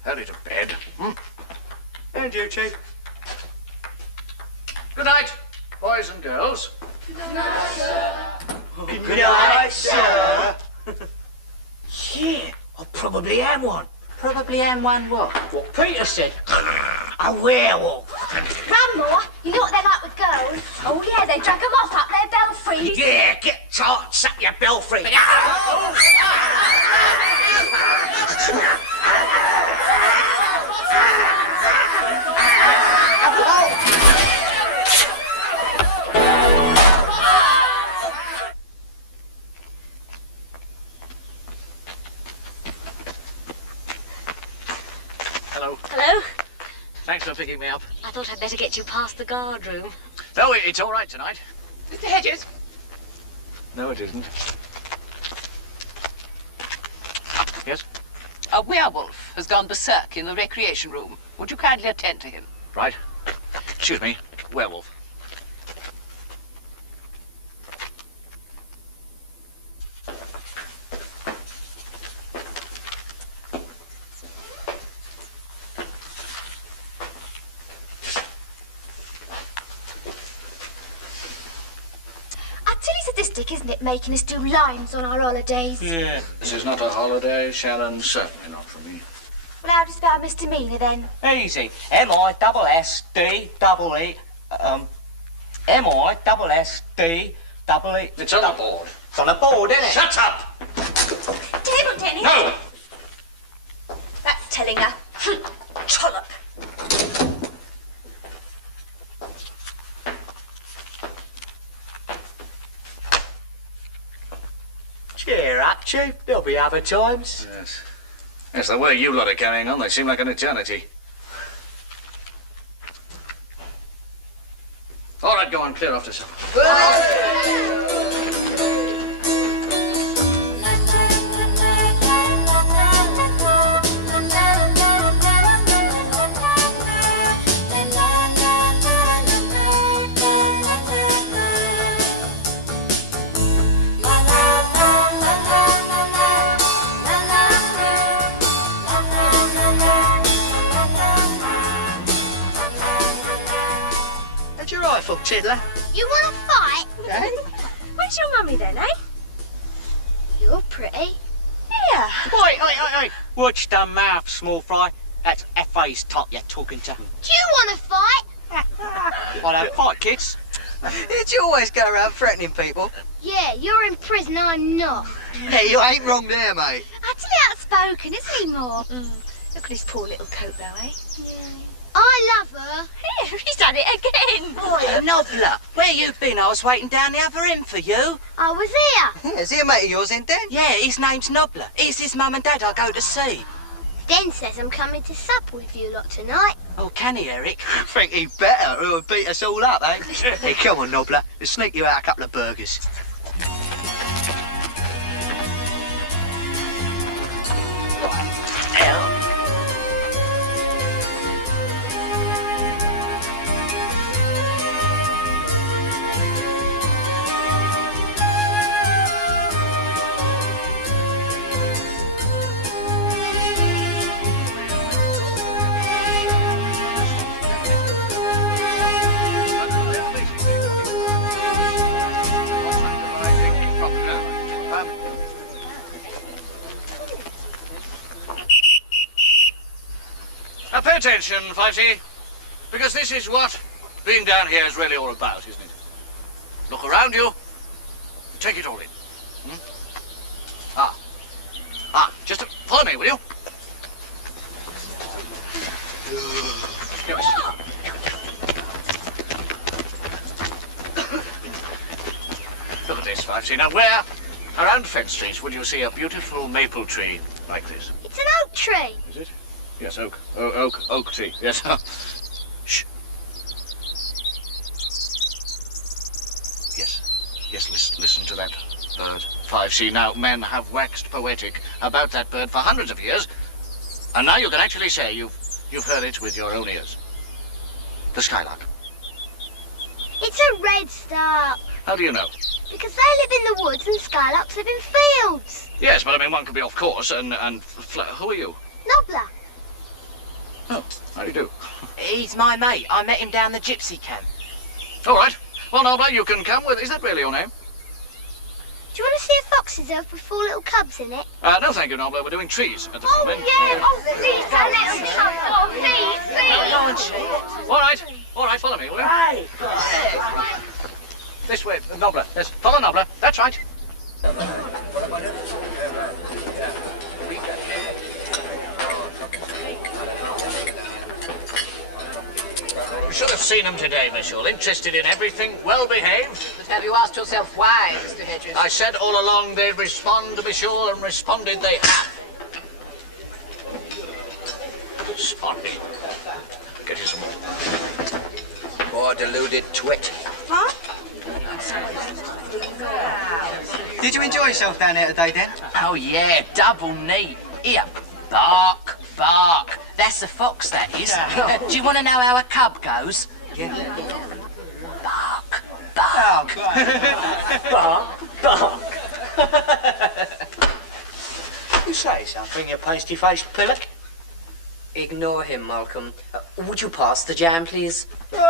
Hurry to bed. And you, Chief. Good night, boys and girls. Good night, sir. Yeah, I probably am one. Probably am one what? What Peter said. A werewolf. Grandma, you know what they're like with girls? Oh, yeah, they drag them off up their belfries. Yeah, get tight, suck your belfry. Hello. Hello? Thanks for picking me up. I thought I'd better get you past the guard room. No, it's all right tonight. Mr. Hedges. No, it isn't. Yes? A werewolf has gone berserk in the recreation room. Would you kindly attend to him? Right. Excuse me, werewolf. Utterly sadistic, isn't it, making us do lines on our holidays? Yeah. This is not a holiday, Sharon. Certainly not for me. Well, how do you spell misdemeanour, then? Easy. M-I-S-S-D-E-E. M-I-S-S-D-E-E. It's on the board. It's on the board, isn't it? Shut up! Table tennis? No! That's telling her. Trollop. Cheer up, Chief. There'll be other times. Yes. Yes, the way you lot are carrying on, they seem like an eternity. All right, go on, clear off to supper. How'd your rifle, Tiddler? You want to fight? Eh? Where's your mummy then, eh? You're pretty. Oi, oi, oi, oi! Watch the mouth, small fry. That's FA's top you're talking to. Do you want to fight? I don't fight, kids. Did you always go around threatening people? Yeah, you're in prison, I'm not. Hey, you ain't wrong there, mate. Actually outspoken, isn't he, more? Look at his poor little coat, though, eh? I love her. Here, he's done it again. Oi, Nobler, where you been? I was waiting down the other end for you. I was here. Yeah, is he a mate of yours then, Den? Yeah, his name's Nobler. He's his mum and dad I go to see. Den says I'm coming to sup with you lot tonight. Oh, can he, Eric? Think he better, or would beat us all up, eh? Hey, come on, Nobler. Let's sneak you out a couple of burgers. Now pay attention, 5C, because this is what being down here is really all about, isn't it? Look around you, take it all in. Just follow me, will you? Yes. Look at this, 5C. Now, where around Fenn Street would you see a beautiful maple tree like this? It's an oak tree. Is it? Yes, oak. Oak tree. Yes. Shh. Yes, listen to that bird. 5C. Now, men have waxed poetic about that bird for hundreds of years, and now you can actually say you've heard it with your own ears. The skylark. It's a redstart. How do you know? Because they live in the woods and skylarks live in fields. Yes, but I mean, one could be off course and who are you? Nobler. Oh, how do you do? He's my mate. I met him down the gypsy camp. All right. Well, Nobler, you can come with. Is that really your name? Do you want to see a fox's earth with 4 little cubs in it? No, thank you, Nobler. We're doing trees at the moment. Yeah, these are little cubs. Oh, please. All right, follow me, will you? This way, Nobler. Yes, follow Nobler. That's right. You should have seen him today, Michelle. Interested in everything, well behaved. But have you asked yourself why, Mr. Hedges? I said all along they'd respond, Michelle, and responded they have. Sorry. Get you some more. Poor deluded twit. Huh? Did you enjoy yourself down there today, Den? Oh, yeah, double neat. Here, bark, bark. That's a fox, that is. Do you want to know how a cub goes? Yeah. Bark, bark. You say something, you pasty-faced pillock? Ignore him, Malcolm. Would you pass the jam, please? Ignore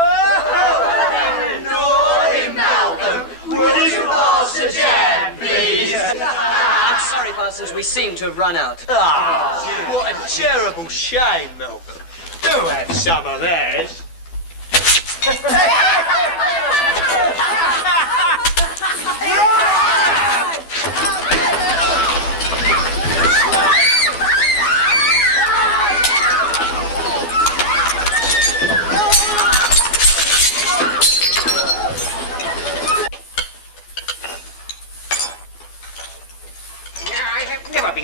him, Malcolm. Would you pass the jam, please? I'm sorry, Parsons, we seem to have run out. Ah, what a terrible shame, Malcolm. Do have some of theirs.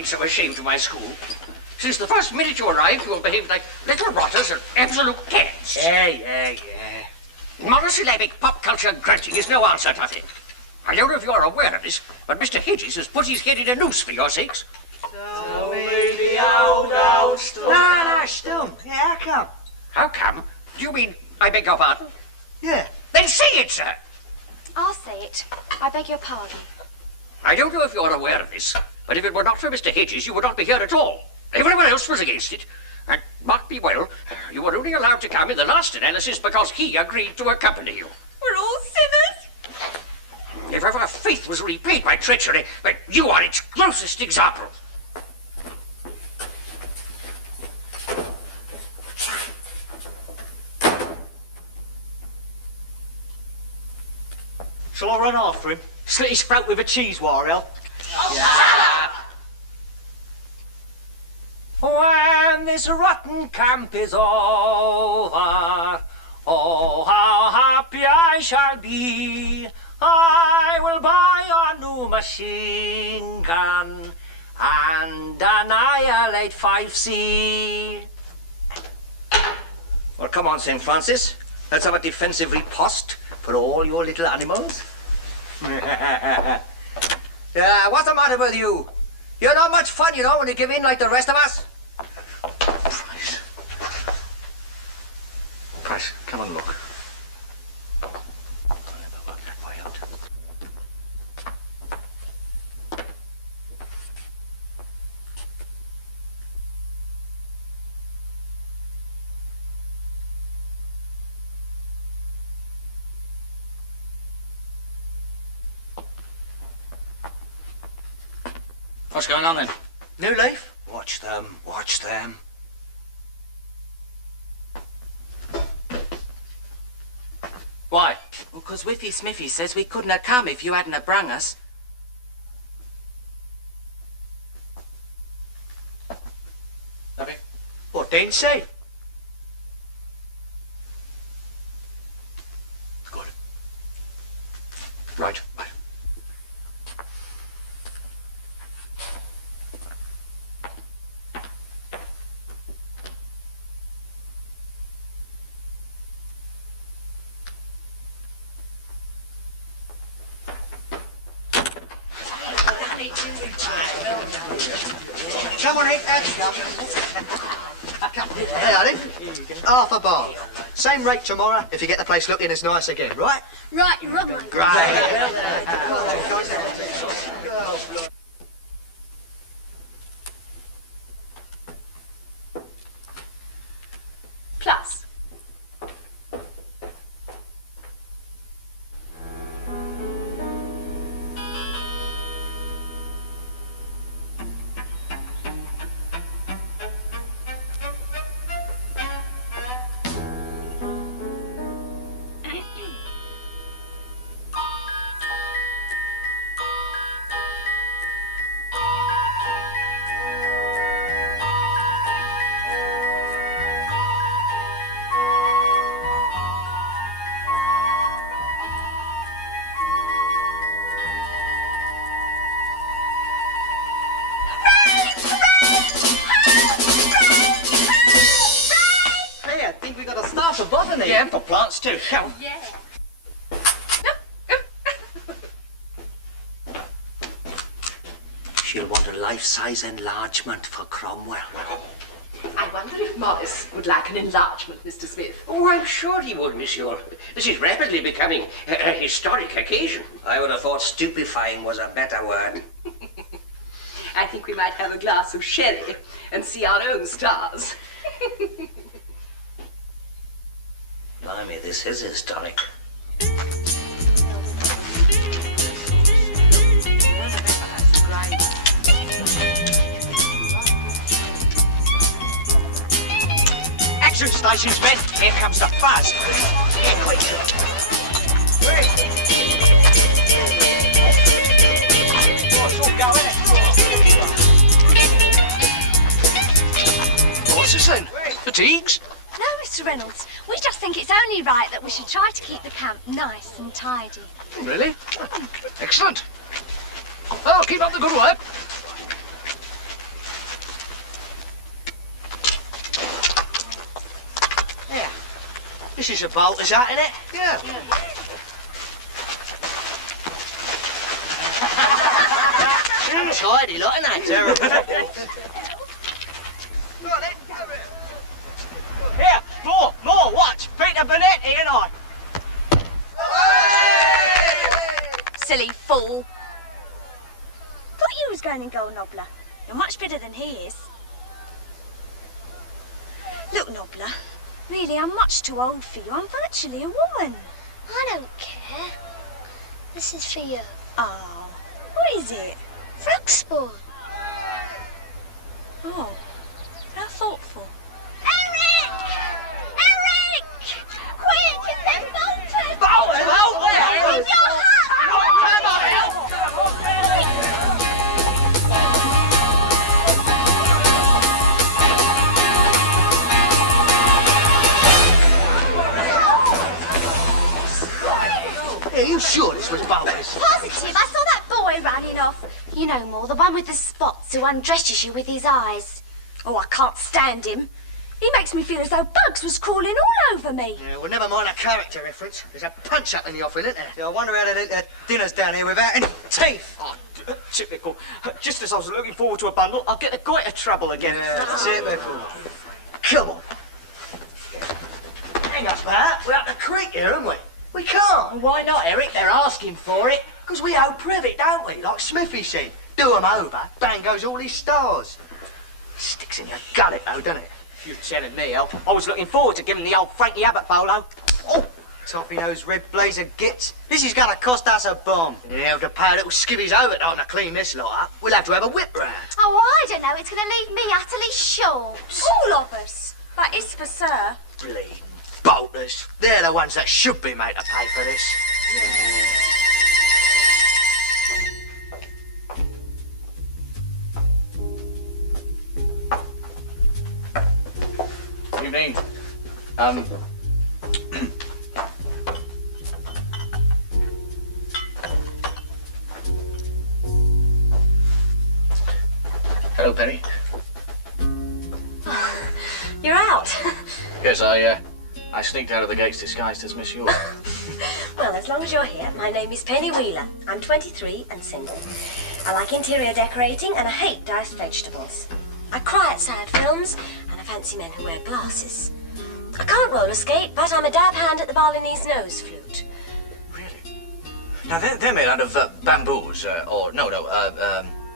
So ashamed of my school. Since the first minute you arrived, you all behaved like little rotters and absolute cats. Yeah. Monosyllabic pop culture grunting is no answer, Tuffy. I don't know if you're aware of this, but Mr. Hedges has put his head in a noose for your sakes. Tell me the old story. No, Stum. Yeah, how come? How come? Do you mean, I beg your pardon? Yeah. Then say it, sir. I'll say it. I beg your pardon. I don't know if you're aware of this, but if it were not for Mr. Hedges, you would not be here at all. Everyone else was against it. And mark me well, you were only allowed to come in the last analysis because he agreed to accompany you. We're all sinners. If ever faith was repaid by treachery, but you are its closest example. Shall I run after him? Slit his throat with a cheese wire, El? When this rotten camp is over, oh, how happy I shall be. I will buy a new machine gun and annihilate 5C. Well, come on, St. Francis. Let's have a defensive riposte for all your little animals. What's the matter with you? You're not much fun, you know, when you give in like the rest of us. Price, come and look. What's going on then? New leaf? Watch them, watch them. Why? Well, 'cause Whiffy Smiffy says we couldn't have come if you hadn't have brung us. Nothing. What didn't say? Good. Right, right. Come on in, Hey, Ollie. Half a bar. Same rate tomorrow if you get the place looking as nice again, right? Right, you're up. Plus. Hey, I think we got a star for botany. Yeah, and for plants too. Come. Yeah. She'll want a life-size enlargement for Cromwell. I wonder if Morris would like an enlargement, Mr. Smith. Oh, I'm sure he would, monsieur. This is rapidly becoming a historic occasion. I would have thought stupefying was a better word. I think we might have a glass of sherry and see our own stars. Blimey, this is historic. Action stations, men. Here comes the fuzz. Yeah, quick. What's this then? Fatigues? No, Mr. Reynolds. We just think it's only right that we should try to keep the camp nice and tidy. Really? Excellent. Well, keep up the good work. This is a bolter's hat, isn't it? Yeah. Tidy lot, isn't it? Terrible. Here, more, watch. Peter Bonetti and I. Silly fool. Thought you was going in gold, Nobbler. You're much better than he is. Look, Nobbler, really, I'm much too old for you. I'm virtually a woman. I don't care. This is for you. Oh, what is it? Frog spawn. Oh, how thoughtful. Eric! Eric! Quick, it's them bolters! Bolters? With your hat! Are you sure this was bolters? Positive, I saw that boy running off. You know more, the one with the spots who undresses you with his eyes. Oh, I can't stand him. He makes me feel as though bugs was crawling all over me. Yeah, well, never mind a character reference. There's a punch-up in the offing, isn't there? Yeah, I wonder how they let dinners down here without any teeth. Oh, typical. Just as I was looking forward to a bundle, I'll get the goiter trouble again. Yeah, that's it, my fool. Come on. Hang us, Pat. We're up the creek here, aren't we? We can't. Why not, Eric? They're asking for it. Because we owe privet, don't we? Like Smithy said. Do 'em over, bang goes all his stars. Sticks in your gullet, though, doesn't it? You're telling me, El. I was looking forward to giving the old Frankie Abbott bolo. Oh, toffee-nosed red blazer gits. This is going to cost us a bomb. Yeah, we'll have to pay little skivvies over time to clean this lot up. We'll have to have a whip round. Oh, I don't know. It's going to leave me utterly short. All of us. That is for sir. Bleeding bolters. They're the ones that should be made to pay for this. Evening. Hello, Penny. You're out. Yes, I sneaked out of the gates disguised as Miss York. Well, as long as you're here, my name is Penny Wheeler. I'm 23 and single. I like interior decorating and I hate diced vegetables. I cry at sad films and I fancy men who wear glasses. I can't roller skate, but I'm a dab hand at the Balinese nose flute. Now, they're made out of bamboos,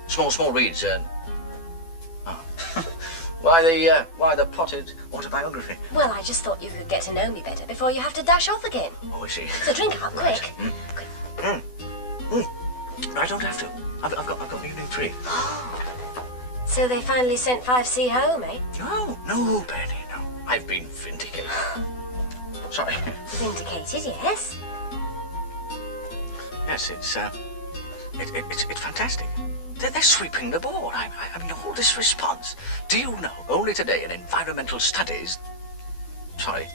small reeds. Why the potted autobiography? Well, I just thought you could get to know me better before you have to dash off again. Oh, I see. So drink up, Right. quick. I don't have to. I've got evening 3. So they finally sent 5C home, eh? No, Penny, no. I've been vindicated. Sorry. Vindicated, yes. Yes, it's fantastic. They're sweeping the board. I mean, all this response. Do you know, only today in environmental studies... Sorry,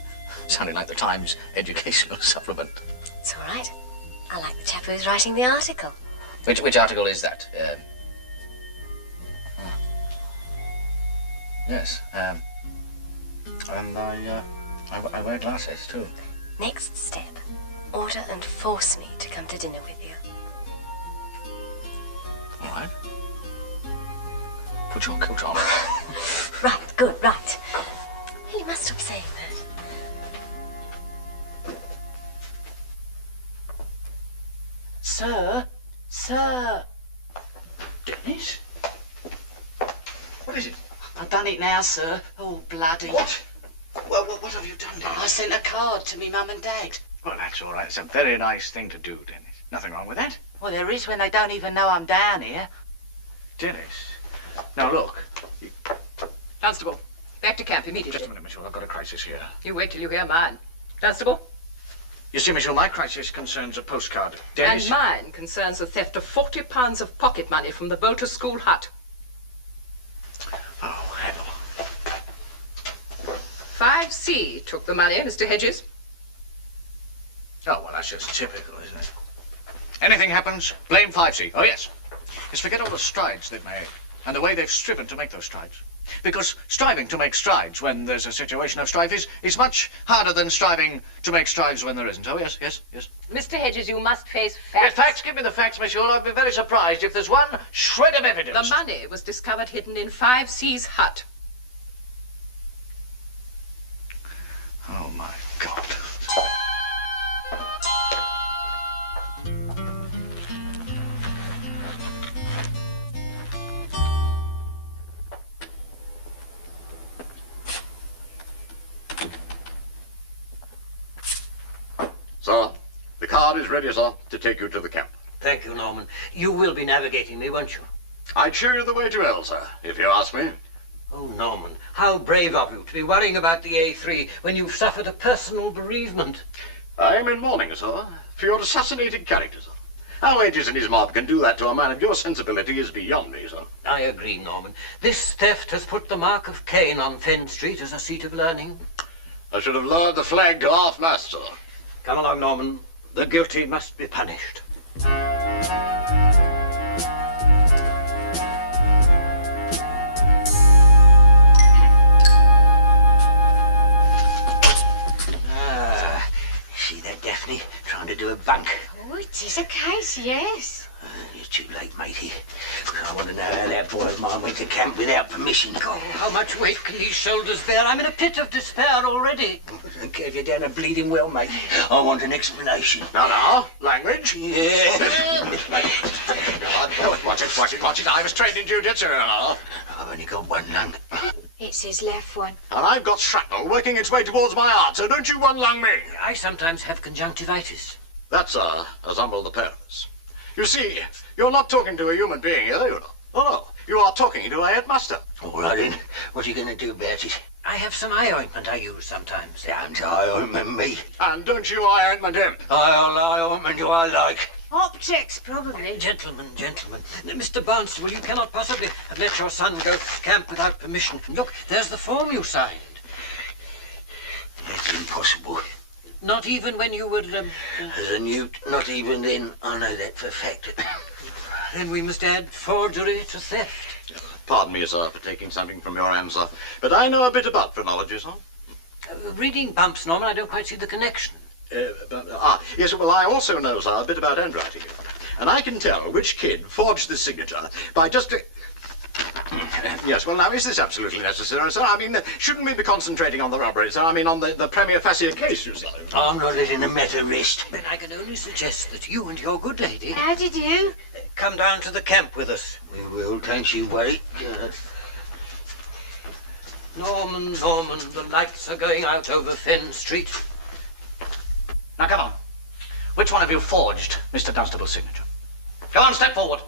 sounding like the Times educational supplement. It's all right. I like the chap who's writing the article. Which article is that? Yes, and I wear glasses, too. Next step, order and force me to come to dinner with you. All right. Put your coat on. Right, good, right. You must stop saying that. Sir? Sir? Dennis? What is it? I've done it now, sir. Oh, bloody. What? Well, what have you done, Dennis? I sent a card to me mum and dad. Well, that's all right. It's a very nice thing to do, Dennis. Nothing wrong with that. Well, there is when they don't even know I'm down here. Dennis. Now, look. Constable, back to camp immediately. Just a minute, Michelle. I've got a crisis here. You wait till you hear mine. Constable? You see, Michelle, my crisis concerns a postcard. Dennis... And mine concerns the theft of 40 pounds of pocket money from the Bolter School hut. Oh, hell. 5C took the money, Mr. Hedges. Oh, well, that's just typical, isn't it? Anything happens, blame 5C. Oh, yes. Just forget all the strides they've made and the way they've striven to make those strides. Because striving to make strides when there's a situation of strife is much harder than striving to make strides when there isn't. Oh, yes, yes, yes. Mr. Hedges, you must face facts. Yes, facts? Give me the facts, monsieur. I'd be very surprised if there's one shred of evidence. The money was discovered hidden in 5C's hut. Oh, my God. Sir, the car is ready, sir, to take you to the camp. Thank you, Norman. You will be navigating me, won't you? I'd show you the way to hell, sir, if you ask me. Oh, Norman, how brave of you to be worrying about the A3 when you've suffered a personal bereavement. I'm in mourning, sir, for your assassinated character, sir. How Hedges and his mob can do that to a man of your sensibility is beyond me, sir. I agree, Norman. This theft has put the mark of Cain on Fenn Street as a seat of learning. I should have lowered the flag to half-mast, sir. Come along, Norman. The guilty must be punished. See that, Daphne? Trying to do a bunk. Oh, it is a case, yes. You're too late, matey. I want to know how that boy of mine went to camp without permission. Oh, how much weight can these shoulders bear? I'm in a pit of despair already. I don't care if you're down a bleeding well, mate. I want an explanation. Now, language? Yeah. Watch it. I was trained in jiu-jitsu. I've only got one lung. It's his left one. And I've got shrapnel working its way towards my heart, so don't you one-lung me. I sometimes have conjunctivitis. That's, as humble the parents. You see, you're not talking to a human being here, you know. Oh, no. You are talking to a headmaster. All right, then. What are you going to do about it? I have some eye ointment I use sometimes. Don't eye ointment me. And don't you eye ointment him. Eye ointment do I like. Optics, probably. Gentlemen. Mr. Barnstable, you cannot possibly have let your son go to camp without permission. Look, there's the form you signed. That's impossible. Not even when you were, As a newt, not even then. I know that for a fact. Then we must add forgery to theft. Pardon me, sir, for taking something from your hand, sir. But I know a bit about phrenology, sir. Reading bumps, Norman, I don't quite see the connection. Yes, well, I also know, sir, a bit about handwriting. And I can tell which kid forged the signature by just... Yes, well, now, is this absolutely necessary, sir? I mean, shouldn't we be concentrating on the robbery, sir? I mean, on the premier facie case, you see. I'm not letting the matter rest. Then I can only suggest that you and your good lady... How did you? Come down to the camp with us. We will, don't you worry. Norman, the lights are going out over Fenn Street. Now, come on. Which one of you forged Mr. Dunstable's signature? Go on, step forward.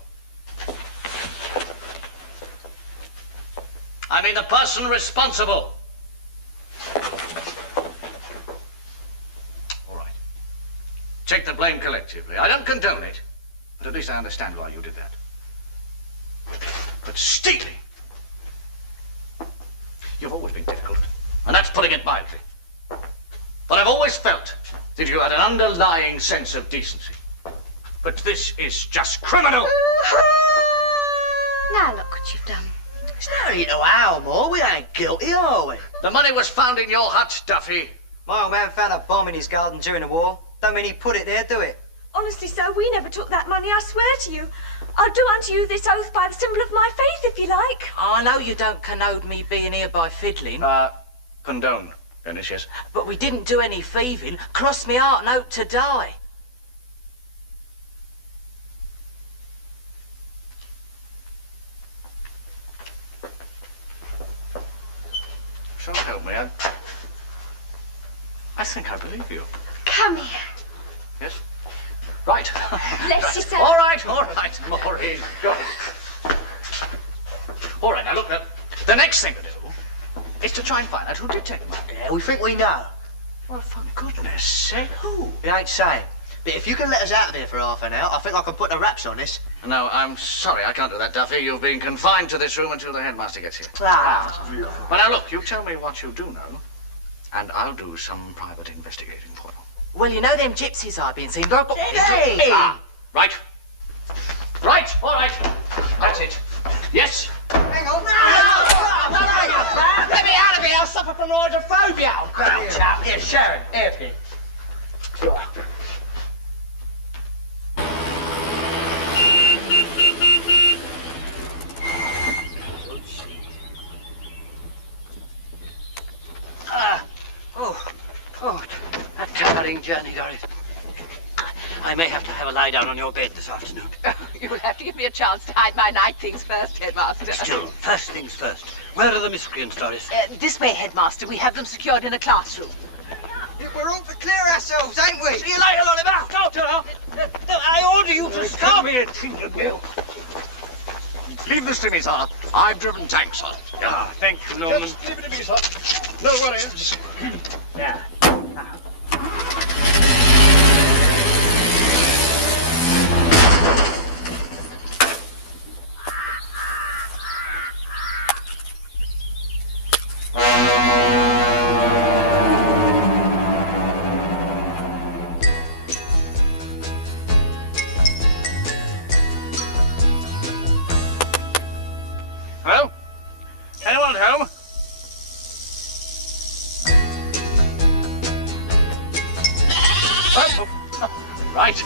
I mean the person responsible. All right. Take the blame collectively. I don't condone it, but at least I understand why you did that. But stealing! You've always been difficult, and that's putting it mildly. But I've always felt that you had an underlying sense of decency. But this is just criminal! Now look what you've done. It's no need to howl more. We ain't guilty, are we? The money was found in your hut, Duffy. My old man found a bomb in his garden during the war. Don't mean he put it there, do it? Honestly, sir, we never took that money, I swear to you. I'll do unto you this oath by the symbol of my faith, if you like. I know you don't condone me being here by fiddling. Condone, Dennis, yes. But we didn't do any thieving. Cross me heart and hope to die. So help me, I think I believe you. Come here. Yes? Right. Bless you, sir. All right, Maureen, go. All right, now look, the next thing to do is to try and find out who did take the money. Yeah, we think we know. Well, for goodness sake, who? We ain't saying. But if you can let us out of here for half an hour, I think I can put the wraps on this. No, I'm sorry, I can't do that, Duffy. You've been confined to this room until the headmaster gets here. Ah. But now look, you tell me what you do know, and I'll do some private investigating for you. Well, you know them gypsies I've been seeing. Right. Right, all right. That's it. Yes. Hang on. Let me out of here, I'll suffer from hydrophobia. Old chap. Here, Sharon. Here. A tiring journey, Doris. I may have to have a lie down on your bed this afternoon. You'll have to give me a chance to hide my night things first, Headmaster. Still, first things first. Where are the miscreants, Doris? This way, Headmaster. We have them secured in a classroom. We're all to clear ourselves, ain't we? See you later, Oliver. Stop, I order you to stop. Me a Tinkerbell. Leave this to me, sir. I've driven tanks, sir. Ah, thank you, Norman. Just leave it to me, sir. No worries. Yeah. Hello? Anyone at home? Oh, right.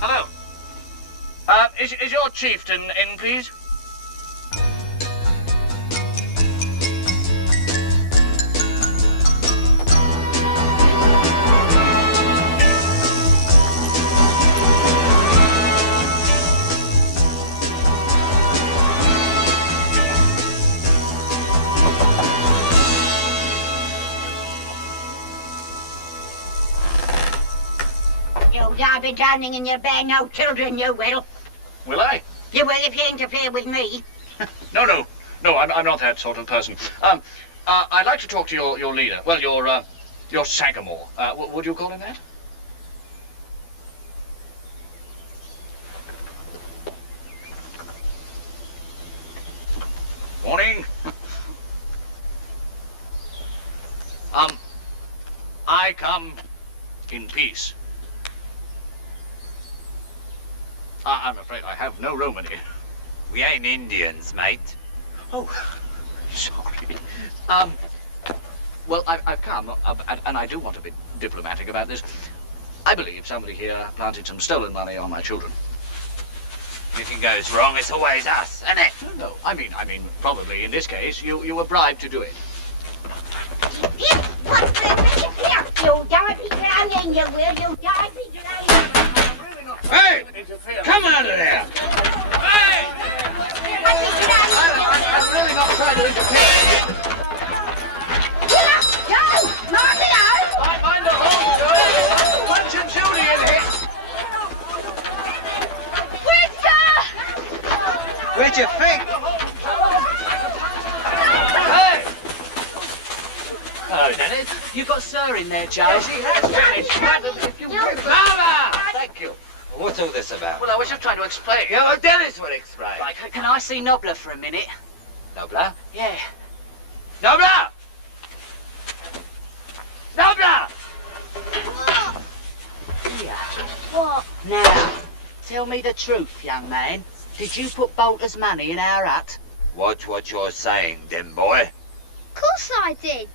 Hello. Is your chieftain in, please? You'll be drowning in your bed, no children, you will. Will I? You will if you interfere with me. No, I'm not that sort of person. I'd like to talk to your leader. Well, your Sagamore. Would you call him that? Morning. I come in peace. I'm afraid I have no Romany. We ain't Indians, mate. Oh, sorry. Well, I've come, and I do want to be diplomatic about this. I believe somebody here planted some stolen money on my children. Anything goes wrong, it's always us, isn't it? No, I mean, probably in this case, you were bribed to do it. Here, what's here? You'll be drowning, you will. You'll be drowning. Hey! Come out of there! Hey! I'm really not trying to interfere. Go! Mark it out! I mind the home, Joe! Punch and Judy in here! Whisker! Where'd you think? Hey! Hello, Dennis. You've got Sir in there, Joe. Yes, he has finished. Madam, if you will. Thank you. What's all this about? Well, I was just trying to explain. Yeah, well, Dennis will explain. Right, can I see Nobler for a minute? Nobler? Yeah. Nobler! Nobler! Here. What? Now, tell me the truth, young man. Did you put Bolter's money in our hut? Watch what you're saying, dim boy. Of course I did.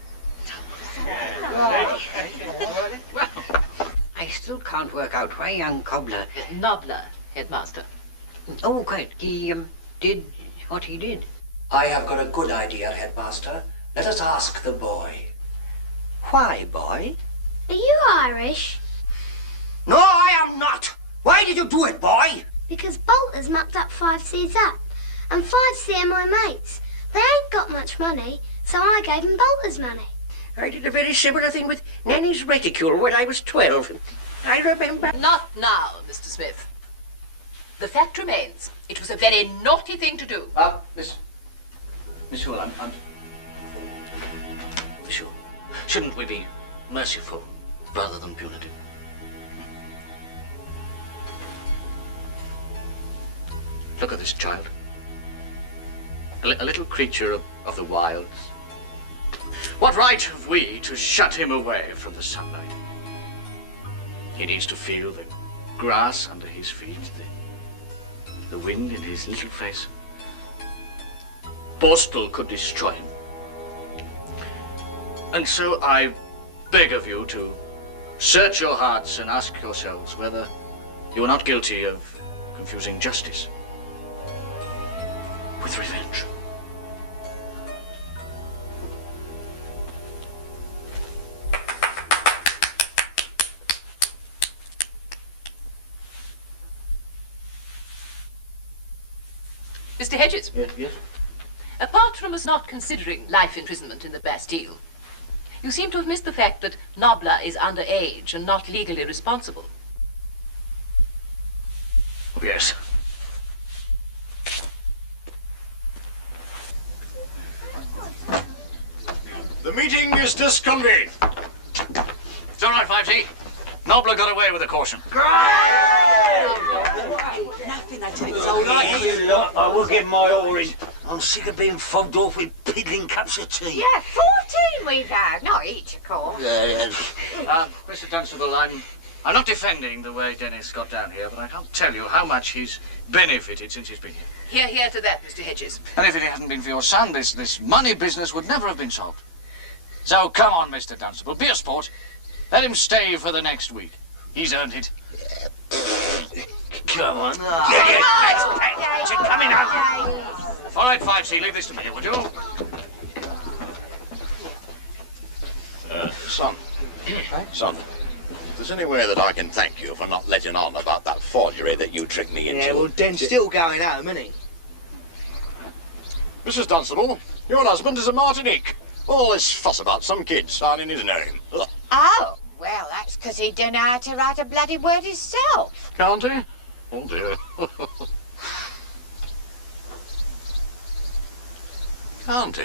I still can't work out why young cobbler... Nobler, Headmaster. Oh, quite. He did what he did. I have got a good idea, Headmaster. Let us ask the boy. Why, boy? Are you Irish? No, I am not. Why did you do it, boy? Because Bolter's mucked up 5C's up. And 5C are my mates. They ain't got much money, so I gave them Bolter's money. I did a very similar thing with Nanny's reticule when I was 12. I remember... Not now, Mr. Smith. The fact remains, it was a very naughty thing to do. Miss Hull, I'm... Miss Hull, shouldn't we be merciful rather than punitive? Look at this child. A little creature of the wilds. What right have we to shut him away from the sunlight? He needs to feel the grass under his feet, the wind in his little face. Borstal could destroy him. And so I beg of you to search your hearts and ask yourselves whether you are not guilty of confusing justice with revenge. Mr. Hedges? Yes? Apart from us not considering life imprisonment in the Bastille, you seem to have missed the fact that Nobler is underage and not legally responsible. Oh, yes. The meeting is disconvened. It's all right, 5T. Nobler got away with a caution. Nothing, I tell you. It's all right. Look, I will get my oar in. I'm sick of being fobbed off with piddling cups of tea. Yeah, 14 we've had, not each, of course. Mr. Dunstable, I'm not defending the way Dennis got down here, but I can't tell you how much he's benefited since he's been here. Hear to that, Mr. Hedges. And if it hadn't been for your son, this money business would never have been solved. So come on, Mr. Dunstable, be a sport. Let him stay for the next week. He's earned it. Come on. It's coming out. All right, 5C, leave this to me, would you? Son. Son, if there's any way that I can thank you for not letting on about that forgery that you tricked me into. Yeah, well, Den's still going home, isn't he? Mrs. Dunstable, your husband is a Martinique. All this fuss about some kid signing his name. Ugh. Oh, well, that's because he don't know how to write a bloody word himself. Can't he? Oh, dear. Can't he?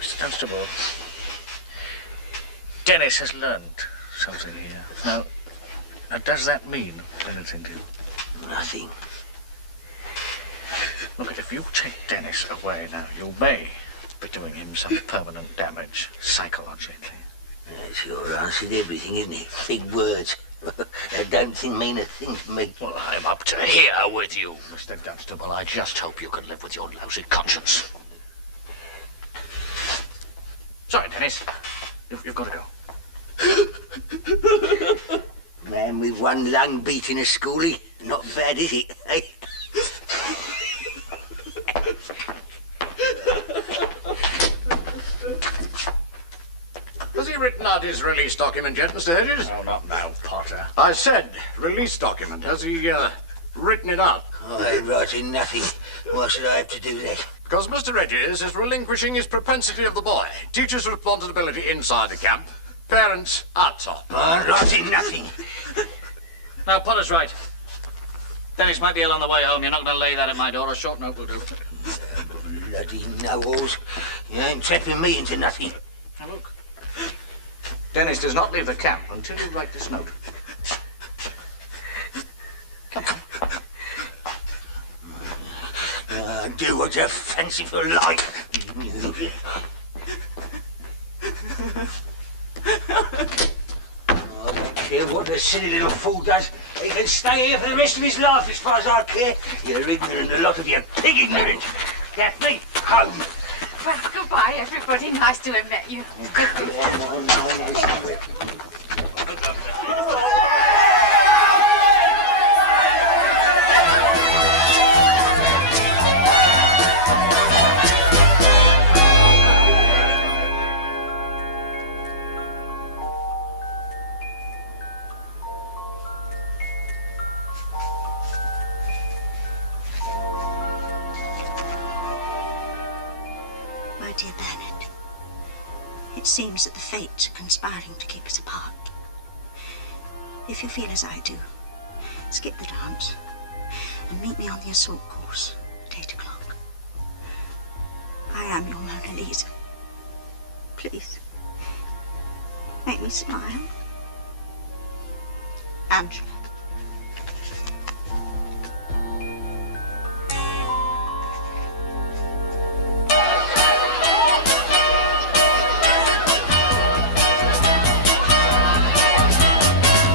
Mr. Dunstable, Dennis has learned something here. Now, does that mean anything to you? Nothing. Look, if you take Dennis away now, you may be doing him some permanent damage psychologically. That's your answer to everything, isn't it? Big words. That don't mean a thing to me. Well, I'm up to here with you, Mr. Dunstable. I just hope you can live with your lousy conscience. Sorry, Dennis. You've got to go. Man with one lung beating a schoolie. Not bad, is it, eh? Has he written out his release document yet, Mr. Hedges? No, not now, Potter. I said release document. Has he written it out? I ain't writing nothing. Why should I have to do that? Because Mr. Hedges is relinquishing his propensity of the boy. Teacher's responsibility inside the camp. Parents outside. I'm writing nothing. Now, Potter's right. Dennis might be ill on the way home. You're not going to lay that at my door. A short note will do. Bloody know-alls. You ain't trapping me into nothing. Now, look. Dennis does not leave the camp until you write this note. Come. Do what you fancy for life. I don't care what the silly little fool does. He can stay here for the rest of his life as far as I care. You're ignorant, a lot of you. Pig ignorant. Daphne, home. Well, goodbye, everybody. Nice to have met you. My dear Bernard, it seems that the fates are conspiring to keep us apart. If you feel as I do, skip the dance and meet me on the assault course at 8 o'clock. I am your Mona Lisa. Please, make me smile. Angela.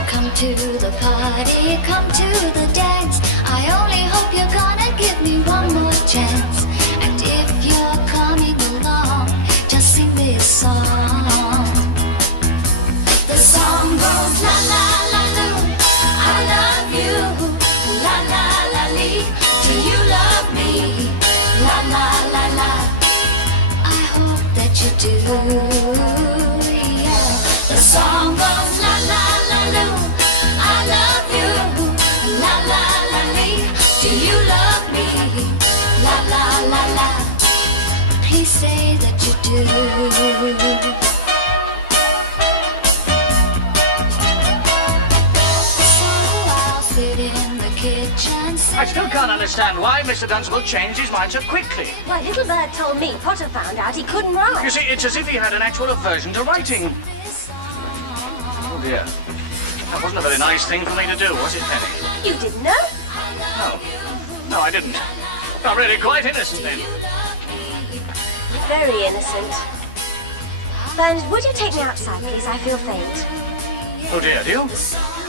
Come to the party, come to the dance. I only hope you're gonna give me one more chance. And if you're coming along, just sing this song. The song goes la la la loo, I love you. La la la lee, do you love me? La la la la, I hope that you do. Yeah. The song goes la la la loo, I love you. La la la lee, do you love me? La la la la, please say that you do. I still can't understand why Mr. Dunstable changed his mind so quickly. Well, Little Bird told me Potter found out he couldn't write. You see, it's as if he had an actual aversion to writing. Oh dear. That wasn't a very nice thing for me to do, was it, Penny? You didn't know? No. No, I didn't. I'm really quite innocent then. Very innocent. Bernard, would you take me outside, please? I feel faint. Oh dear, do you? No,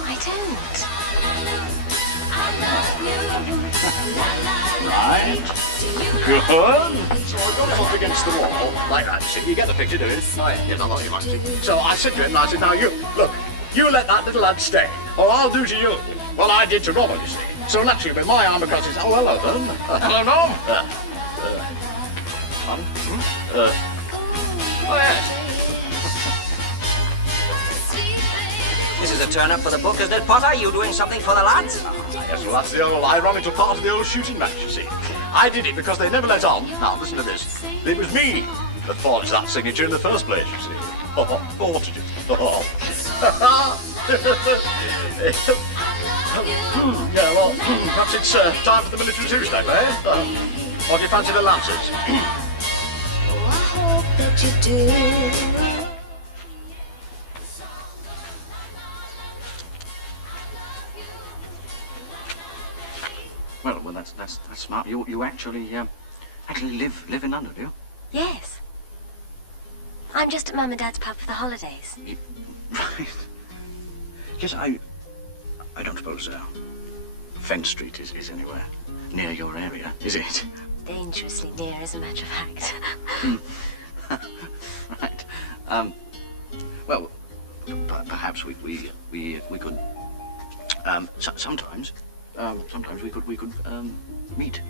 I don't. Right. Good. So I got him up against the wall, like that, see? You get the picture, do you? Oh, yeah, yes, I know you must see. So I said to him, I said, now you, look, you let that little lad stay, or I'll do to you what I did to Robert, you see. So naturally, with my arm across his... Oh, hello, then. Hello, Norm. Oh, yes. This is a turn-up for the book, isn't it, Potter? You doing something for the lads? Yes, well, that's the old ironical part of the old shooting match, you see. I did it because they never let on. Now, listen to this. It was me that forged that signature in the first place, you see. Oh, what did you... Oh. Yeah, well, perhaps it's time for the military two-step, eh? Or do you fancy the Lancers? Oh, I hope that you do. Well, that's smart. You actually live in London, do you? Yes. I'm just at Mum and Dad's pub for the holidays. Right. Yes, I don't suppose Fenn Street is anywhere near your area, is it? Dangerously near, as a matter of fact. Right. Well, perhaps we could. Sometimes we could meet,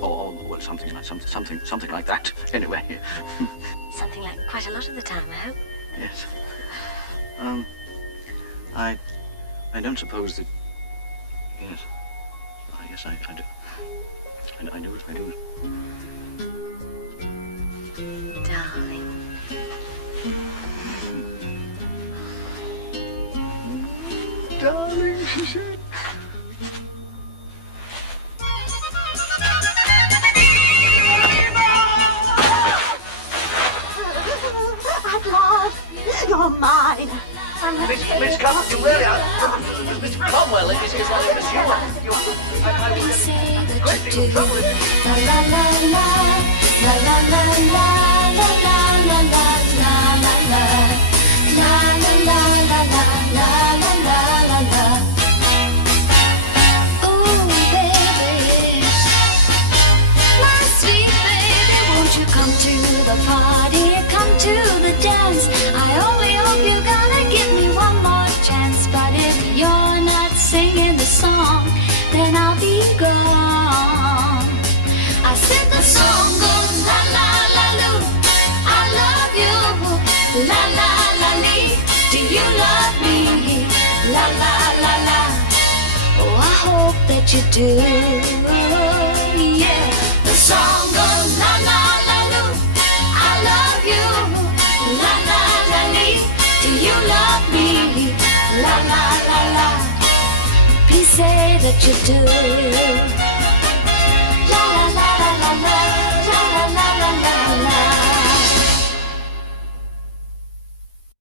or well, something like that. Anyway. Something like quite a lot of the time, I hope. Yes. I don't suppose that. Yes. Yes, I do. I do. Darling. Darling, she said. At last, you're mine. Miss Cummins, you really are. Miss Cromwell is like Miss Ewan. Please say that you do. La la la la, la la la la, la la la la, la la la, la la la la, la la la la la. Ooh, baby, my sweet baby, won't you come to the party, come to the dance? I only hope you're gonna give me one more chance. But if you're not singing the song, then I'll be gone. I said the song goes la la la loo, I love you. La la la lee, do you love me? La la la la, oh I hope that you do. Yeah, the song goes la la la loo, I love you. La la la lee, do you love me? La la la la, please say that you do.